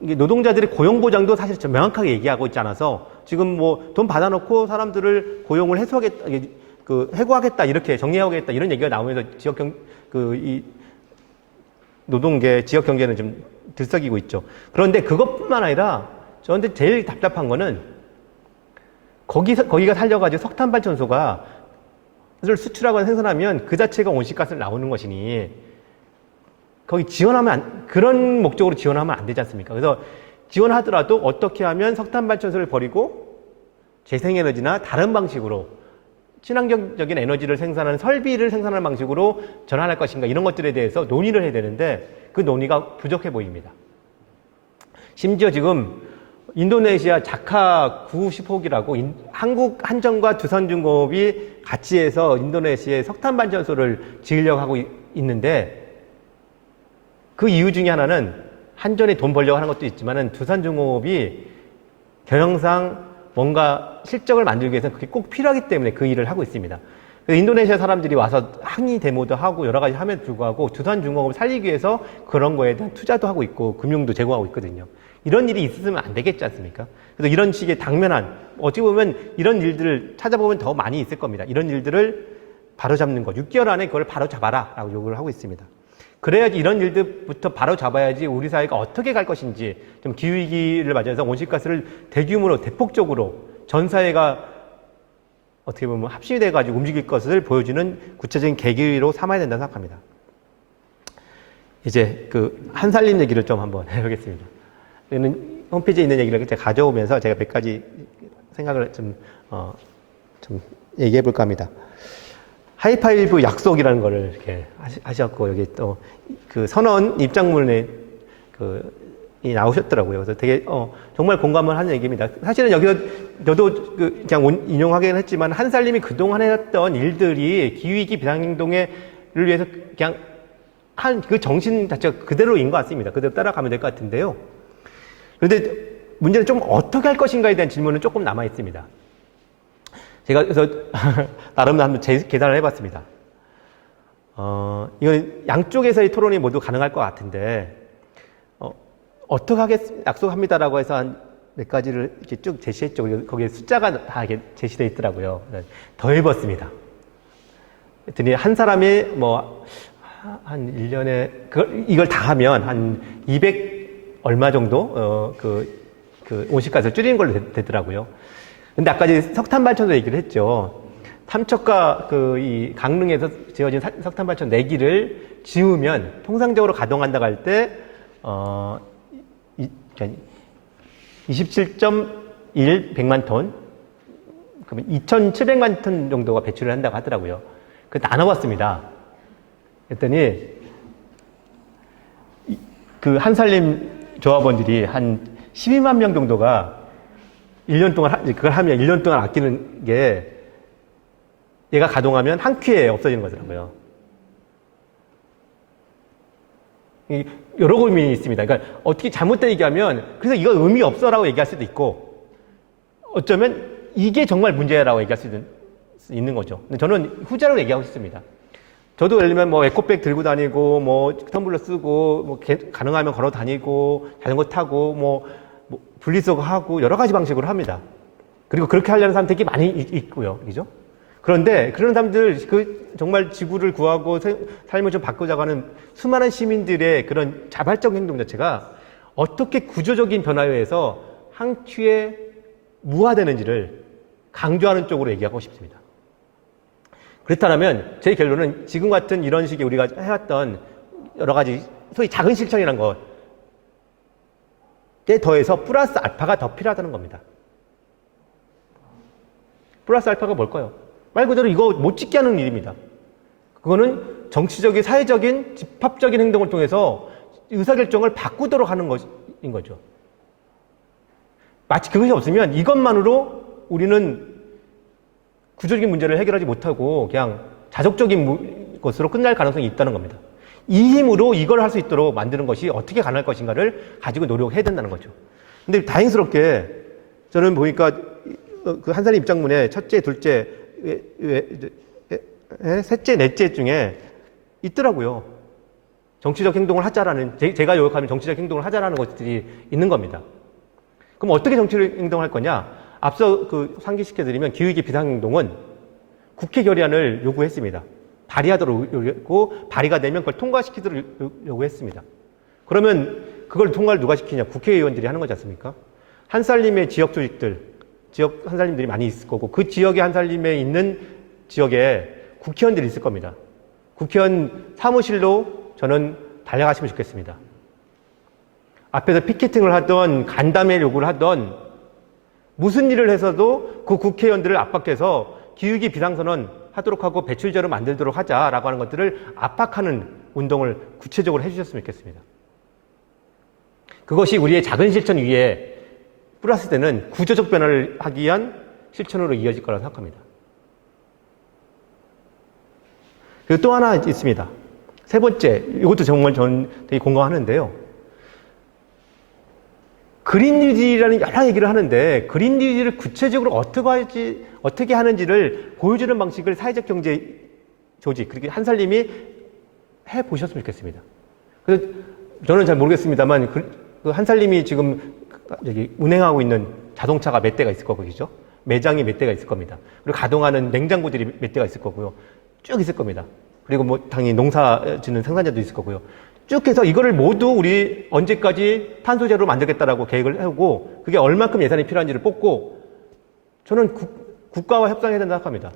노동자들의 고용 보장도 사실 좀 명확하게 얘기하고 있지 않아서 지금 뭐 돈 받아놓고 사람들을 고용을 해고하겠다 이렇게 정리하겠다 이런 얘기가 나오면서 이 노동계 지역 경제는 좀 들썩이고 있죠. 그런데 그것뿐만 아니라 저한테 제일 답답한 거는 거기가 살려가지고 석탄 발전소가 수출하거나 생산하면 그 자체가 온실가스를 나오는 것이니 거기 그런 목적으로 지원하면 안 되지 않습니까? 그래서 지원하더라도 어떻게 하면 석탄 발전소를 버리고 재생에너지나 다른 방식으로 친환경적인 에너지를 생산하는 설비를 생산하는 방식으로 전환할 것인가 이런 것들에 대해서 논의를 해야 되는데 그 논의가 부족해 보입니다. 심지어 지금 인도네시아 자카 90호기라고 한국 한전과 두산중공업이 같이 해서 인도네시아에 석탄 발전소를 지으려고 하고 있는데 그 이유 중에 하나는 한전이 돈 벌려고 하는 것도 있지만은 두산중공업이 경영상 뭔가 실적을 만들기 위해서 그게 꼭 필요하기 때문에 그 일을 하고 있습니다. 인도네시아 사람들이 와서 항의 데모도 하고 여러 가지 함에도 불구하고 두산중공업을 살리기 위해서 그런 거에 대한 투자도 하고 있고 금융도 제공하고 있거든요. 이런 일이 있으면 안 되겠지 않습니까? 그래서 이런 식의 당면한 어찌 보면 이런 일들을 찾아보면 더 많이 있을 겁니다. 이런 일들을 바로잡는 것 6개월 안에 그걸 바로잡아라 라고 요구를 하고 있습니다. 그래야지 이런 일들부터 바로 잡아야지 우리 사회가 어떻게 갈 것인지 좀 기후위기를 맞이해서 온실가스를 대규모로 대폭적으로 전 사회가 어떻게 보면 합심이 돼가지고 움직일 것을 보여주는 구체적인 계기로 삼아야 된다고 생각합니다. 이제 그 한살림 얘기를 좀 한번 해보겠습니다. 여기는 홈페이지에 있는 얘기를 제가 가져오면서 제가 몇 가지 생각을 좀 얘기해 볼까 합니다. 하이파이브 약속이라는 거를 이렇게 하셨고, 여기 또 그 선언 입장문에 이 나오셨더라고요. 그래서 되게, 정말 공감을 하는 얘기입니다. 사실은 여기서 저도 그냥 인용하긴 했지만, 한살림이 그동안 해왔던 일들이 기후위기 비상행동을 위해서 그냥 그 정신 자체가 그대로인 것 같습니다. 그대로 따라가면 될 것 같은데요. 그런데 문제는 좀 어떻게 할 것인가에 대한 질문은 조금 남아 있습니다. 제가 그래서 나름 한번 계산을 해봤습니다. 이건 양쪽에서의 토론이 모두 가능할 것 같은데, 어떻게 약속합니다라고 해서 한 몇 가지를 이렇게 쭉 제시했죠. 거기에 숫자가 다 이렇게 제시되어 있더라고요. 더 해봤습니다. 그랬더니 한 사람이 한 1년에, 이걸 다 하면 한 200 얼마 정도, 온실가스를 줄이는 걸로 되더라고요. 근데 아까 석탄 발전소 얘기를 했죠. 삼척과 이 강릉에서 지어진 석탄 발전 4기를 지으면 통상적으로 가동한다고 할 때, 27.1 백만 톤, 그러면 2,700만 톤 정도가 배출을 한다고 하더라고요. 그 나눠봤습니다. 그랬더니, 그 한살림 조합원들이 한 12만 명 정도가 1년 동안, 그걸 하면 1년 동안 아끼는 게, 얘가 가동하면 한 큐에 없어지는 거더라고요. 여러 고민이 있습니다. 그러니까 어떻게 잘못된 얘기하면, 그래서 이거 의미 없어라고 얘기할 수도 있고, 어쩌면 이게 정말 문제라고 얘기할 수도 있는 거죠. 근데 저는 후자라고 얘기하고 싶습니다. 저도 예를 들면 에코백 들고 다니고, 텀블러 쓰고, 가능하면 걸어 다니고, 자전거 타고, 분리수거 하고, 여러 가지 방식으로 합니다. 그리고 그렇게 하려는 사람 되게 많이 있고요. 그죠? 그런데 그런 사람들, 정말 지구를 구하고 삶을 좀 바꾸자고 하는 수많은 시민들의 그런 자발적 행동 자체가 어떻게 구조적인 변화에 의해서 항취에 무화되는지를 강조하는 쪽으로 얘기하고 싶습니다. 그렇다면 제 결론은 지금 같은 이런 식의 우리가 해왔던 여러 가지 소위 작은 실천이라는 것에 더해서 플러스 알파가 더 필요하다는 겁니다. 플러스 알파가 뭘까요? 말 그대로 이거 못 찍게 하는 일입니다. 그거는 정치적인, 사회적인, 집합적인 행동을 통해서 의사결정을 바꾸도록 하는 것인 거죠. 마치 그것이 없으면 이것만으로 우리는 구조적인 문제를 해결하지 못하고 그냥 자족적인 것으로 끝날 가능성이 있다는 겁니다. 이 힘으로 이걸 할 수 있도록 만드는 것이 어떻게 가능할 것인가를 가지고 노력해야 된다는 거죠. 근데 다행스럽게 저는 보니까 그 한사림 입장문에 첫째, 둘째, 셋째, 넷째 중에 있더라고요. 정치적 행동을 하자라는, 제가 요약하면 정치적 행동을 하자라는 것들이 있는 겁니다. 그럼 어떻게 정치적 행동을 할 거냐? 앞서 상기시켜드리면 기후위기 비상행동은 국회 결의안을 요구했습니다. 발의하도록 요구했고, 발의가 되면 그걸 통과시키도록 요구했습니다. 그러면 그걸 통과를 누가 시키냐? 국회의원들이 하는 거지 않습니까? 한살림의 지역 조직들, 지역 한살림들이 많이 있을 거고, 그 지역의 한살림에 있는 지역에 국회의원들이 있을 겁니다. 국회의원 사무실로 저는 달려가시면 좋겠습니다. 앞에서 피켓팅을 하던 간담회 요구를 하던 무슨 일을 해서도 그 국회의원들을 압박해서 기후위기 비상선언 하도록 하고 배출제로 만들도록 하자라고 하는 것들을 압박하는 운동을 구체적으로 해주셨으면 좋겠습니다. 그것이 우리의 작은 실천 위에 플러스 되는 구조적 변화를 하기 위한 실천으로 이어질 거라고 생각합니다. 그리고 또 하나 있습니다. 세 번째, 이것도 정말 저는 되게 공감하는데요. 그린 뉴딜이라는 여러 얘기를 하는데 그린 뉴딜을 구체적으로 어떻게 하는지를 보여주는 방식을 사회적 경제 조직, 그리고 한살림이 해보셨으면 좋겠습니다. 그래서 저는 잘 모르겠습니다만 그 한살림이 지금 여기 운행하고 있는 자동차가 몇 대가 있을 거고요. 매장이 몇 대가 있을 겁니다. 그리고 가동하는 냉장고들이 몇 대가 있을 거고요. 쭉 있을 겁니다. 그리고 뭐 당연히 농사 짓는 생산자도 있을 거고요. 쭉 해서 이거를 모두 우리 언제까지 탄소제로 만들겠다라고 계획을 하고 그게 얼만큼 예산이 필요한지를 뽑고 저는 국가와 협상해야 된다고 생각합니다.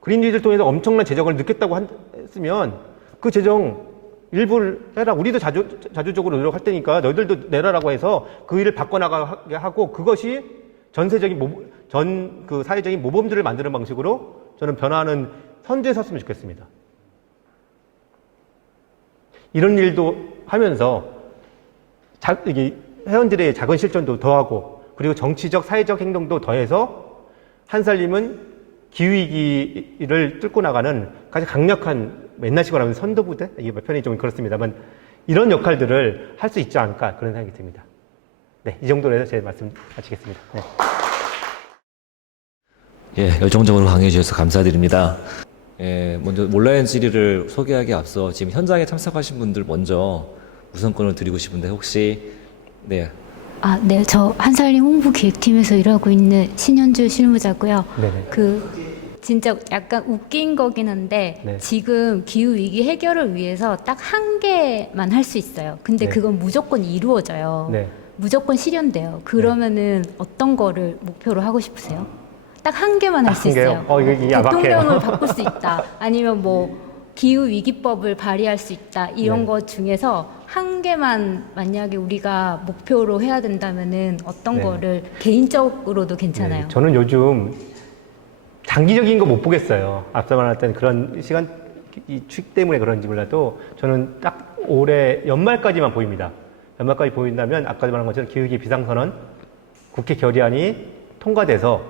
그린딜을 통해서 엄청난 재정을 넣겠다고 했으면 그 재정 일부를 해라. 우리도 자주적으로 노력할 테니까 너희들도 내라라고 해서 그 일을 바꿔나가게 하고 그것이 전세적인 그 사회적인 모범들을 만드는 방식으로 저는 변화하는 선두에 섰으면 좋겠습니다. 이런 일도 하면서 회원들의 작은 실천도 더하고 그리고 정치적, 사회적 행동도 더해서 한살림은 기후위기를 뚫고 나가는 가장 강력한 맨날식으로 하면 선도부대? 이게 표현이 좀 그렇습니다만 이런 역할들을 할 수 있지 않을까 그런 생각이 듭니다. 네, 이 정도로 해서 제 말씀 마치겠습니다. 네. 예, 열정적으로 강의해 주셔서 감사드립니다. 예, 먼저 온라인 질의를 소개하기 앞서 지금 현장에 참석하신 분들 먼저 우선권을 드리고 싶은데 혹시 네. 네, 저 한살림 홍보기획팀에서 일하고 있는 신현주 실무자고요. 네네. 진짜 약간 웃긴 거긴 한데 네. 지금 기후 위기 해결을 위해서 딱 한 개만 할 수 있어요. 근데 네. 그건 무조건 이루어져요. 네. 무조건 실현돼요. 그러면은 어떤 거를 목표로 하고 싶으세요? 딱 한 개만 할 수 한 개요? 있어요. 이게 야박해요. 대통령을 바꿀 수 있다. 아니면 뭐 기후 위기법을 발의할 수 있다. 이런 네. 것 중에서 한 개만 만약에 우리가 목표로 해야 된다면은 어떤 네. 거를 개인적으로도 괜찮아요. 네, 저는 요즘 장기적인 거 못 보겠어요. 앞서 말했던 그런 시간 이 축 때문에 그런지 몰라도 저는 딱 올해 연말까지만 보입니다. 연말까지 보인다면 아까 말한 것처럼 기후위기 비상선언 국회 결의안이 통과돼서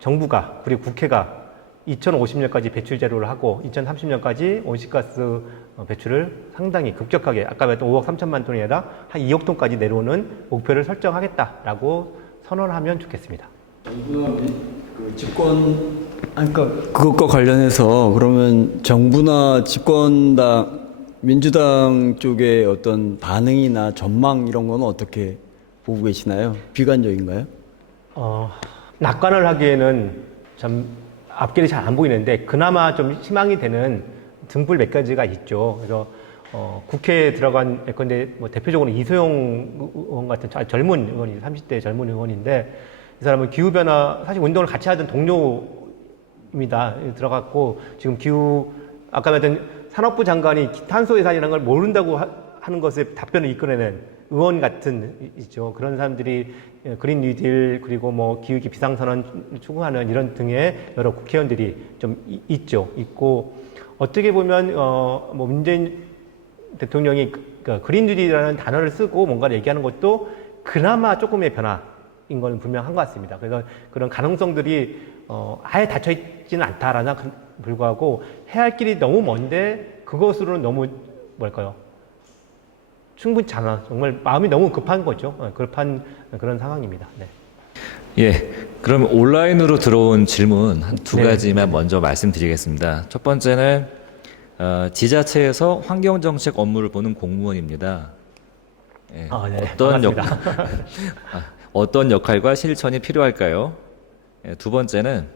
정부가 그리고 국회가 2050년까지 배출 제로를 하고 2030년까지 온실가스 배출을 상당히 급격하게 아까 말했던 5억 3천만 톤이 아니라 한 2억 톤까지 내려오는 목표를 설정하겠다라고 선언하면 좋겠습니다. 정부나 그 집권 그러니까 그것과 관련해서 그러면 정부나 집권당 민주당 쪽의 어떤 반응이나 전망 이런 건 어떻게 보고 계시나요? 비관적인가요? 낙관을 하기에는 참 앞길이 잘 안 보이는데 그나마 좀 희망이 되는 등불 몇 가지가 있죠. 그래서 국회에 들어간 예컨대 뭐 대표적으로 이소영 의원 같은 젊은 의원이 30대 젊은 의원인데 이 사람은 기후변화 사실 운동을 같이 하던 동료입니다. 들어갔고 지금 아까 말했던 산업부 장관이 탄소 예산이라는 걸 모른다고 하는 것에 답변을 이끌어내는 의원 같은 있죠. 그런 사람들이 그린 뉴딜 그리고 뭐 기후위기 비상선언 추구하는 이런 등의 여러 국회의원들이 좀 있고 어떻게 보면 뭐 문재인 대통령이 그린 뉴딜이라는 단어를 쓰고 뭔가를 얘기하는 것도 그나마 조금의 변화인 건 분명한 것 같습니다. 그래서 그런 가능성들이 아예 닫혀 있지는 않다라나 불구하고 해야 할 길이 너무 먼데 그것으로는 너무 뭘까요? 충분치 않아. 정말 마음이 너무 급한 거죠. 급한 그런 상황입니다. 네. 예, 그럼 온라인으로 들어온 질문 한 두 네. 가지만 먼저 말씀드리겠습니다. 첫 번째는 지자체에서 환경정책 업무를 보는 공무원입니다. 예, 네. 어떤 역할과 실천이 필요할까요? 예, 두 번째는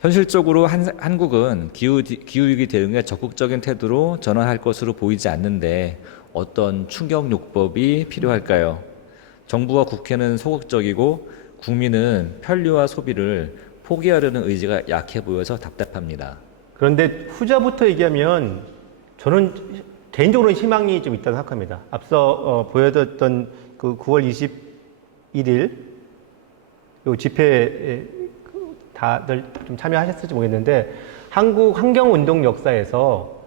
현실적으로 한국은 기후위기 대응에 적극적인 태도로 전환할 것으로 보이지 않는데 어떤 충격요법이 필요할까요? 정부와 국회는 소극적이고 국민은 편리와 소비를 포기하려는 의지가 약해 보여서 답답합니다. 그런데 후자부터 얘기하면 저는 개인적으로는 희망이 좀 있다고 생각합니다. 앞서 보여드렸던 그 9월 21일 요 집회에 다들 좀 참여하셨을지 모르겠는데 한국 환경운동 역사에서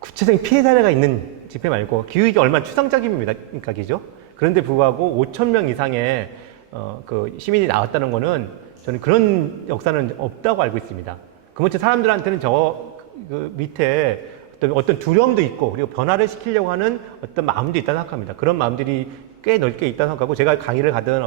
구체적인 피해 사례가 있는 집회 말고 기후위기 얼마나 추상적입니까?기죠. 그런데 불구하고 5천 명 이상의 그 시민이 나왔다는 거는 저는 그런 역사는 없다고 알고 있습니다. 그렇죠. 사람들한테는 그 밑에 어떤 두려움도 있고 그리고 변화를 시키려고 하는 어떤 마음도 있다고 생각합니다. 그런 마음들이 꽤 넓게 있다고 생각하고 제가 강의를 가든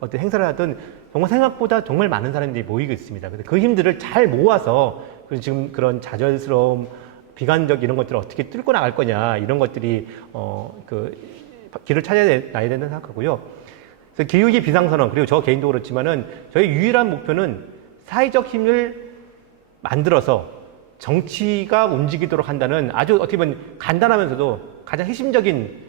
어떤 행사를 하든 정말 생각보다 정말 많은 사람들이 모이고 있습니다. 그래서 그 힘들을 잘 모아서 지금 그런 좌절스러움, 비관적 이런 것들을 어떻게 뚫고 나갈 거냐 이런 것들이 그 길을 찾아야 된다고 생각하고요. 그래서 기후위기 비상선언 그리고 저 개인적으로 그렇지만은 저희 유일한 목표는 사회적 힘을 만들어서 정치가 움직이도록 한다는 아주 어떻게 보면 간단하면서도 가장 핵심적인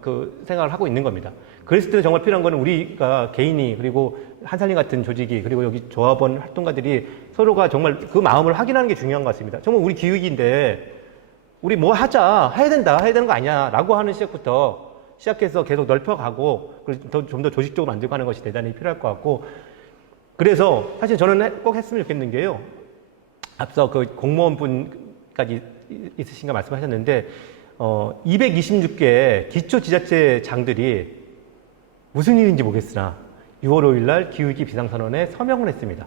그 생각을 하고 있는 겁니다. 그랬을 때 정말 필요한 거는 우리가 개인이 그리고 한살림 같은 조직이 그리고 여기 조합원 활동가들이 서로가 정말 그 마음을 확인하는 게 중요한 것 같습니다. 정말 우리 기후위기인데 우리 뭐 하자 해야 되는 거 아니야 라고 하는 시작부터 시작해서 계속 넓혀가고 좀 더 조직적으로 만들고 하는 것이 대단히 필요할 것 같고 그래서 사실 저는 꼭 했으면 좋겠는 게요. 앞서 그 공무원분까지 있으신가 말씀하셨는데 226개 기초지자체장들이 무슨 일인지 모르겠으나 6월 5일 날 기후위기 비상선언에 서명을 했습니다.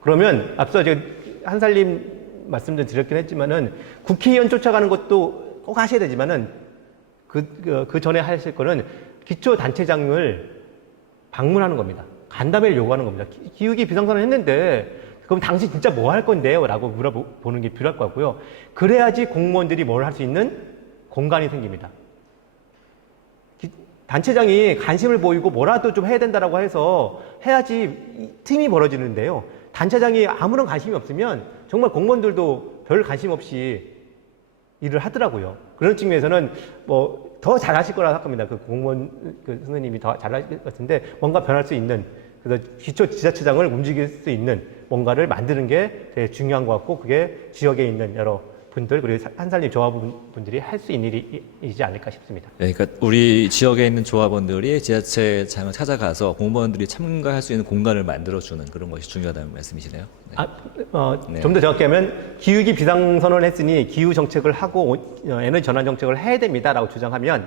그러면 앞서 제가 한살림 말씀도 드렸긴 했지만은 국회의원 쫓아가는 것도 꼭 하셔야 되지만은 그 전에 하실 거는 기초단체장을 방문하는 겁니다. 간담회를 요구하는 겁니다. 기후위기 비상선언 했는데 그럼 당신 진짜 뭐 할 건데요? 라고 물어보는 게 필요할 것 같고요. 그래야지 공무원들이 뭘 할 수 있는 공간이 생깁니다. 단체장이 관심을 보이고 뭐라도 좀 해야 된다라고 해서 해야지 틈이 벌어지는데요. 단체장이 아무런 관심이 없으면 정말 공무원들도 별 관심 없이 일을 하더라고요. 그런 측면에서는 뭐 더 잘하실 거라 생각합니다. 그 공무원 그 선생님이 더 잘하실 것 같은데 뭔가 변할 수 있는 그래서 기초지자체장을 움직일 수 있는 뭔가를 만드는 게 되게 중요한 것 같고 그게 지역에 있는 여러 분들 그리고 한살림 조합원분들이 할 수 있는 일이지 않을까 싶습니다. 네, 그러니까 우리 지역에 있는 조합원들이 지자체장을 찾아가서 공무원들이 참가할 수 있는 공간을 만들어주는 그런 것이 중요하다는 말씀이시네요. 네. 좀 더 정확히 하면 기후위기 비상선언을 했으니 기후 정책을 하고 에너지 전환 정책을 해야 됩니다라고 주장하면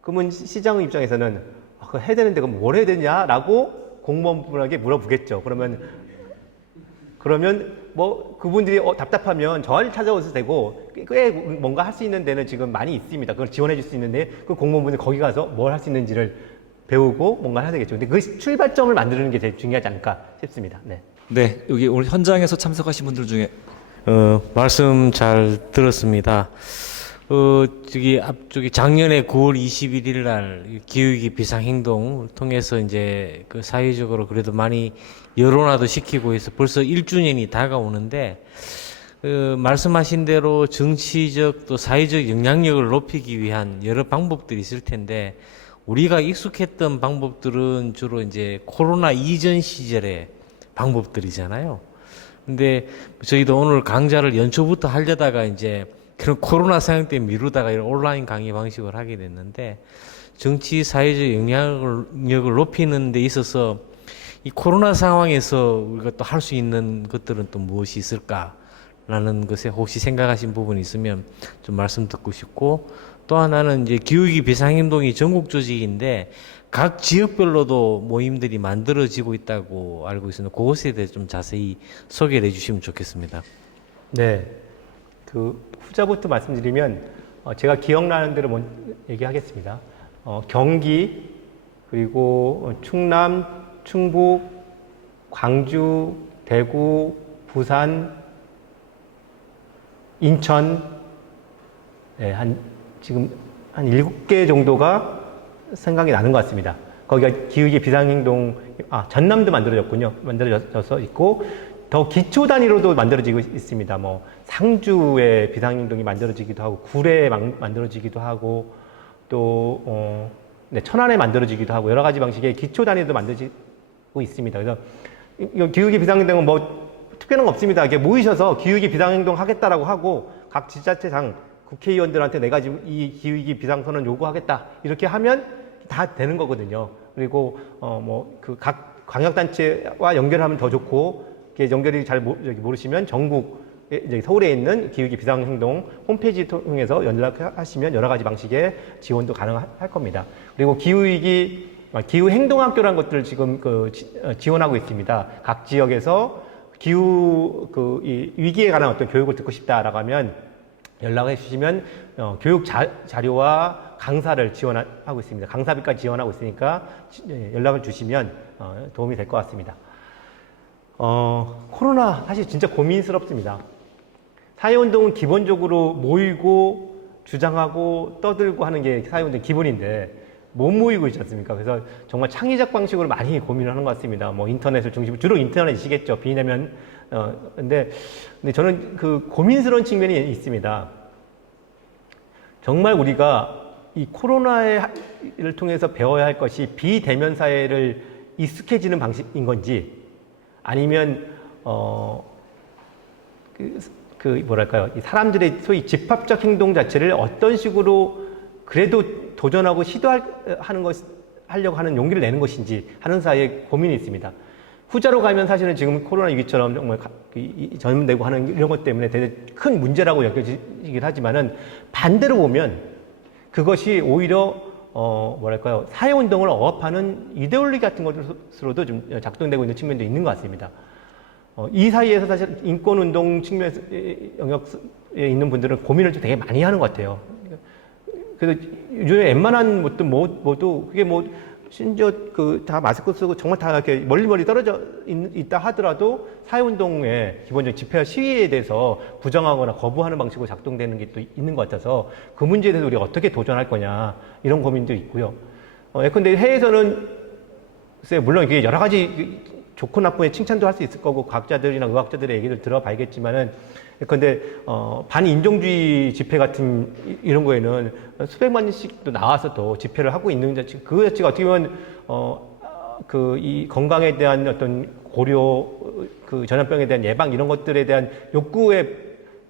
그러면 시장 입장에서는 그거 해야 되는데 그럼 뭘 해야 되냐라고 공무원분에게 물어보겠죠. 그러면 뭐 그분들이 답답하면 저를 찾아오셔도 되고 꽤 뭔가 할 수 있는 데는 지금 많이 있습니다. 그걸 지원해 줄 수 있는데 그 공무원분이 거기 가서 뭘 할 수 있는지를 배우고 뭔가 해야 되겠죠. 근데 그 출발점을 만드는 게 제일 중요하지 않을까 싶습니다. 네. 네, 여기 오늘 현장에서 참석하신 분들 중에 말씀 잘 들었습니다. 앞쪽에 작년에 9월 21일 날 기후위기 비상행동을 통해서 이제 그 사회적으로 그래도 많이 여론화도 시키고 해서 벌써 1주년이 다가오는데 말씀하신 대로 정치적 또 사회적 영향력을 높이기 위한 여러 방법들이 있을 텐데 우리가 익숙했던 방법들은 주로 이제 코로나 이전 시절의 방법들이잖아요. 근데 저희도 오늘 강좌를 연초부터 하려다가 이제 그런 코로나 상황 때문에 미루다가 이런 온라인 강의 방식을 하게 됐는데 정치 사회적 영향력을 높이는 데 있어서 이 코로나 상황에서 우리가 또 할 수 있는 것들은 또 무엇이 있을까라는 것에 혹시 생각하신 부분이 있으면 좀 말씀 듣고 싶고 또 하나는 이제 기후위기 비상행동이 전국 조직인데 각 지역별로도 모임들이 만들어지고 있다고 알고 있습니다. 그것에 대해 좀 자세히 소개를 해주시면 좋겠습니다. 네. 그 후자부터 말씀드리면 제가 기억나는 대로 먼저 얘기하겠습니다. 경기 그리고 충남, 충북, 광주, 대구, 부산, 인천 지금 한 7개 정도가 생각이 나는 것 같습니다. 거기가 기후위기 비상행동, 전남도 만들어져서 있고, 더 기초 단위로도 만들어지고 있습니다. 뭐, 상주에 비상행동이 만들어지기도 하고, 구례에 만들어지기도 하고, 또, 천안에 만들어지기도 하고, 여러 가지 방식의 기초 단위도 만들어지고 있습니다. 그래서, 기후위기 비상행동은 뭐, 특별한 거 없습니다. 이렇게 모이셔서 기후위기 비상행동 하겠다라고 하고, 각 지자체장, 국회의원들한테 내가 지금 이 기후위기 비상선언 요구하겠다. 이렇게 하면 다 되는 거거든요. 그리고, 각 광역단체와 연결하면 더 좋고, 이게 연결이 잘 모르시면 전국, 서울에 있는 기후위기 비상행동 홈페이지 통해서 연락하시면 여러 가지 방식의 지원도 가능할 겁니다. 그리고 기후행동학교라는 것들을 지금 지원하고 있습니다. 각 지역에서 이 위기에 관한 어떤 교육을 듣고 싶다라고 하면 연락을 해주시면 교육 자료와 강사를 지원하고 있습니다. 강사비까지 지원하고 있으니까 연락을 주시면 도움이 될 것 같습니다. 코로나 사실 진짜 고민스럽습니다. 사회운동은 기본적으로 모이고 주장하고 떠들고 하는 게 사회운동 기본인데 못 모이고 있지 않습니까? 그래서 정말 창의적 방식으로 많이 고민을 하는 것 같습니다. 뭐 인터넷을 중심으로 주로 인터넷이시겠죠. 비대면 근데 저는 그 고민스러운 측면이 있습니다. 정말 우리가 이 코로나를 통해서 배워야 할 것이 비대면 사회를 익숙해지는 방식인 건지 아니면 뭐랄까요? 이 사람들의 소위 집합적 행동 자체를 어떤 식으로 그래도 도전하고 하려고 하는 용기를 내는 것인지 하는 사이에 고민이 있습니다. 후자로 가면 사실은 지금 코로나 위기처럼 정말 전염되고 하는 이런 것 때문에 되게 큰 문제라고 여겨지긴 하지만은 반대로 보면 그것이 오히려 뭐랄까요? 사회운동을 억압하는 이데올로기 같은 것으로도 좀 작동되고 있는 측면도 있는 것 같습니다. 이 사이에서 사실 인권운동 측면 영역에 있는 분들은 고민을 좀 되게 많이 하는 것 같아요. 그래서 요즘에 웬만한 것도 모두 그게 심지어 다 마스크 쓰고 정말 다 이렇게 멀리 떨어져 있다 하더라도 사회운동의 기본적인 집회와 시위에 대해서 부정하거나 거부하는 방식으로 작동되는 게 또 있는 것 같아서 그 문제에 대해서 우리가 어떻게 도전할 거냐 이런 고민도 있고요. 예컨대 해외에서는 글쎄 물론 이게 여러 가지 좋고 나쁨의 칭찬도 할 수 있을 거고 과학자들이나 의학자들의 얘기를 들어봐야겠지만은 근데 반인종주의 집회 같은 이런 거에는 수백만人씩도 나와서 또 집회를 하고 있는 그 자체가 어떻게 보면 이 건강에 대한 어떤 고려, 전염병에 대한 예방 이런 것들에 대한 욕구에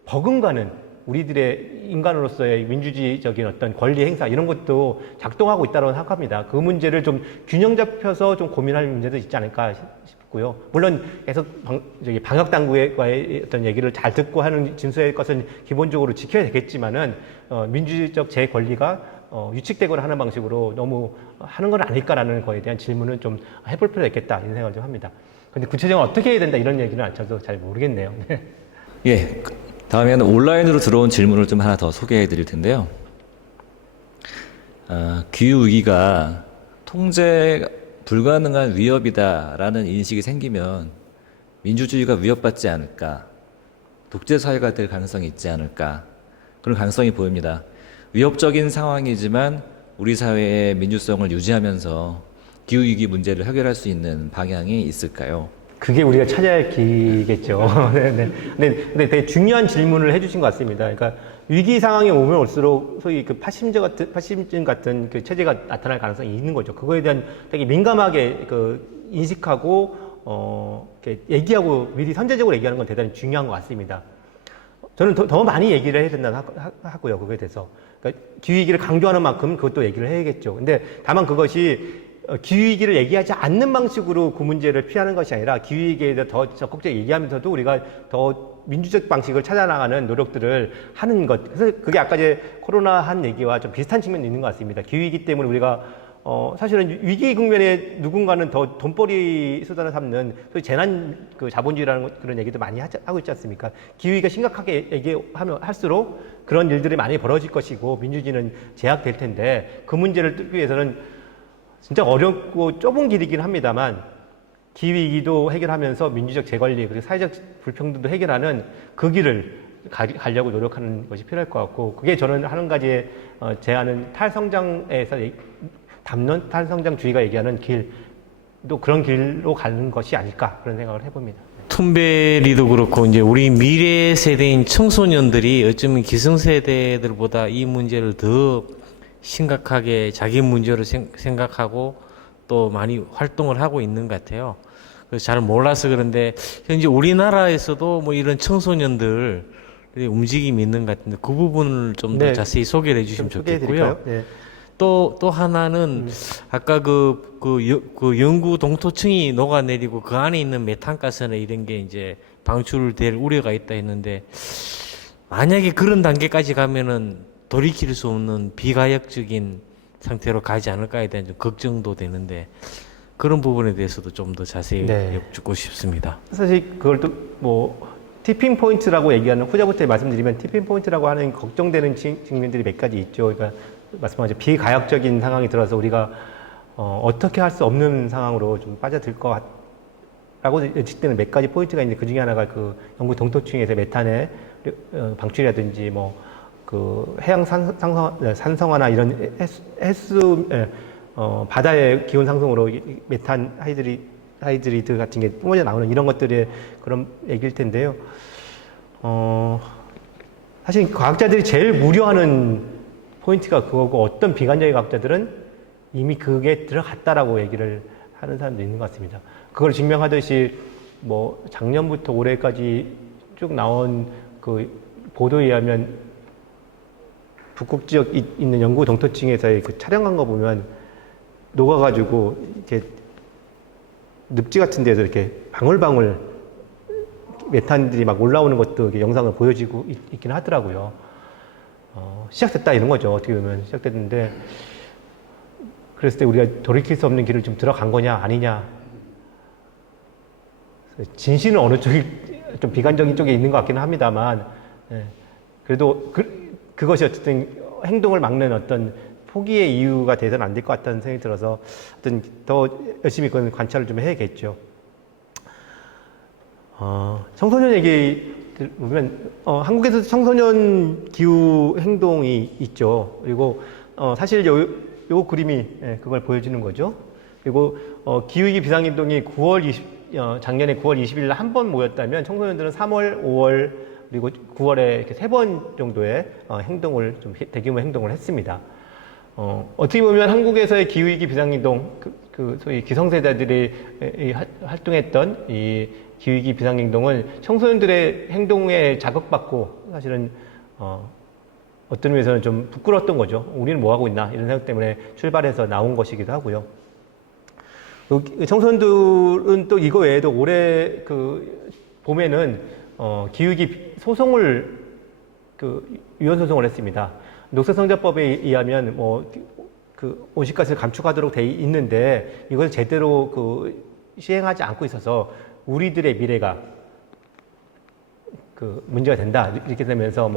버금가는 우리들의 인간으로서의 민주주의적인 어떤 권리 행사 이런 것도 작동하고 있다고 생각합니다. 그 문제를 좀 균형 잡혀서 좀 고민할 문제도 있지 않을까 싶고요. 물론 계속 방역 당국과의 어떤 얘기를 잘 듣고 하는 진수의 것은 기본적으로 지켜야 되겠지만은 민주적 제 권리가 유축되거나 하는 방식으로 너무 하는 건 아닐까라는 거에 대한 질문을 좀 해볼 필요가 있겠다 이런 생각을 좀 합니다. 근데 구체적으로 어떻게 해야 된다 이런 얘기는 저도 잘 모르겠네요. 예. 다음에는 온라인으로 들어온 질문을 좀 하나 더 소개해 드릴 텐데요. 기후위기가 통제 불가능한 위협이다라는 인식이 생기면 민주주의가 위협받지 않을까, 독재사회가 될 가능성이 있지 않을까, 그런 가능성이 보입니다. 위협적인 상황이지만 우리 사회의 민주성을 유지하면서 기후위기 문제를 해결할 수 있는 방향이 있을까요? 그게 우리가 찾아야 할 길이겠죠. 네, 네. 근데 되게 중요한 질문을 해주신 것 같습니다. 그러니까 위기 상황이 오면 올수록 소위 그 파시즘 같은 그 체제가 나타날 가능성이 있는 거죠. 그거에 대한 되게 민감하게 그 인식하고 이렇게 얘기하고 미리 선제적으로 얘기하는 건 대단히 중요한 것 같습니다. 저는 더 많이 얘기를 해야 된다고 하고요. 그거에 대해서. 그러니까 기후위기를 강조하는 만큼 그것도 얘기를 해야겠죠. 근데 다만 그것이 기후위기를 얘기하지 않는 방식으로 그 문제를 피하는 것이 아니라 기후위기에 대해 더 적극적으로 얘기하면서도 우리가 더 민주적 방식을 찾아나가는 노력들을 하는 것. 그래서 그게 아까 이제 코로나 한 얘기와 좀 비슷한 측면이 있는 것 같습니다. 기후위기 때문에 우리가 사실은 위기 국면에 누군가는 더 돈벌이 수단을 삼는 소위 재난 그 자본주의라는 그런 얘기도 많이 하고 있지 않습니까? 기후위기가 심각하게 얘기하면 할수록 그런 일들이 많이 벌어질 것이고 민주주의는 제약될 텐데 그 문제를 뚫기 위해서는 진짜 어렵고 좁은 길이긴 합니다만 기후위기도 해결하면서 민주적 재관리 그리고 사회적 불평등도 해결하는 그 길을 가려고 노력하는 것이 필요할 것 같고 그게 저는 한 가지의 제안은 탈성장에서 담론 탈성장주의가 얘기하는 길도 그런 길로 가는 것이 아닐까 그런 생각을 해봅니다. 툰베리도 그렇고 이제 우리 미래 세대인 청소년들이 어쩌면 기성세대들보다 이 문제를 더 심각하게 자기 문제로 생각하고 또 많이 활동을 하고 있는 것 같아요. 그래서 잘 몰라서 그런데 현재 우리나라에서도 뭐 이런 청소년들 움직임이 있는 것 같은데 그 부분을 좀 더 네, 자세히 소개를 해주시면 좋겠고요. 네. 또 하나는 아까 그 영구 동토층이 녹아내리고 그 안에 있는 메탄가스나 이런 게 이제 방출될 우려가 있다 했는데 만약에 그런 단계까지 가면은 돌이킬 수 없는 비가역적인 상태로 가지 않을까에 대한 좀 걱정도 되는데 그런 부분에 대해서도 좀 더 자세히 여쭙고 싶습니다. 사실 그걸 또 뭐 티핑 포인트라고 얘기하는 후자부터 말씀드리면 티핑 포인트라고 하는 걱정되는 측면들이 몇 가지 있죠. 그러니까 말씀하신 비가역적인 상황이 들어서 우리가 어떻게 할 수 없는 상황으로 좀 빠져들 것라고 예측되는 몇 가지 포인트가 있는데 그 중에 하나가 그 영구 동토층에서 메탄의 방출이라든지 뭐 그 해양 산성화나 이런 바다의 기온 상승으로 메탄 하이드리드 같은 게 뿜어져 나오는 이런 것들의 그런 얘기일 텐데요. 사실 과학자들이 제일 우려하는 포인트가 그거고 어떤 비관적인 과학자들은 이미 그게 들어갔다라고 얘기를 하는 사람도 있는 것 같습니다. 그걸 증명하듯이 뭐 작년부터 올해까지 쭉 나온 그 보도에 의하면 북극 지역 있는 영구 동토층에서의 그 촬영한 거 보면 녹아가지고 이렇게 늪지 같은 데서 이렇게 방울방울 메탄들이 막 올라오는 것도 이렇게 영상을 보여지고 있긴 하더라고요. 시작됐다 이런 거죠. 어떻게 보면 시작됐는데 그랬을 때 우리가 돌이킬 수 없는 길을 좀 들어간 거냐 아니냐. 진실은 어느 쪽이 좀 비관적인 쪽에 있는 것 같기는 합니다만 그래도 그것이 어쨌든 행동을 막는 어떤 포기의 이유가 돼서는 안 될 것 같다는 생각이 들어서 어떤 더 열심히 그건 관찰을 좀 해야겠죠. 청소년 얘기 보면 한국에서 청소년 기후 행동이 있죠. 그리고 사실 요 그림이 그걸 보여주는 거죠. 그리고 기후위기 비상행동이 작년에 9월 20일 날 한 번 모였다면 청소년들은 3월, 5월 그리고 9월에 이렇게 3번 정도의 행동을 좀 대규모 행동을 했습니다. 어떻게 보면 한국에서의 기후위기 비상행동, 그 소위 기성세대들이 활동했던 이 기후위기 비상행동은 청소년들의 행동에 자극받고 사실은 어떤 면에서는 좀 부끄러웠던 거죠. 우리는 뭐 하고 있나 이런 생각 때문에 출발해서 나온 것이기도 하고요. 청소년들은 또 이거 외에도 올해 그 봄에는 기후위기 소송을 위헌 소송을 했습니다. 녹색성장법에 의하면 온실가스를 감축하도록 돼 있는데 이걸 제대로 시행하지 않고 있어서 우리들의 미래가 문제가 된다 이렇게 되면서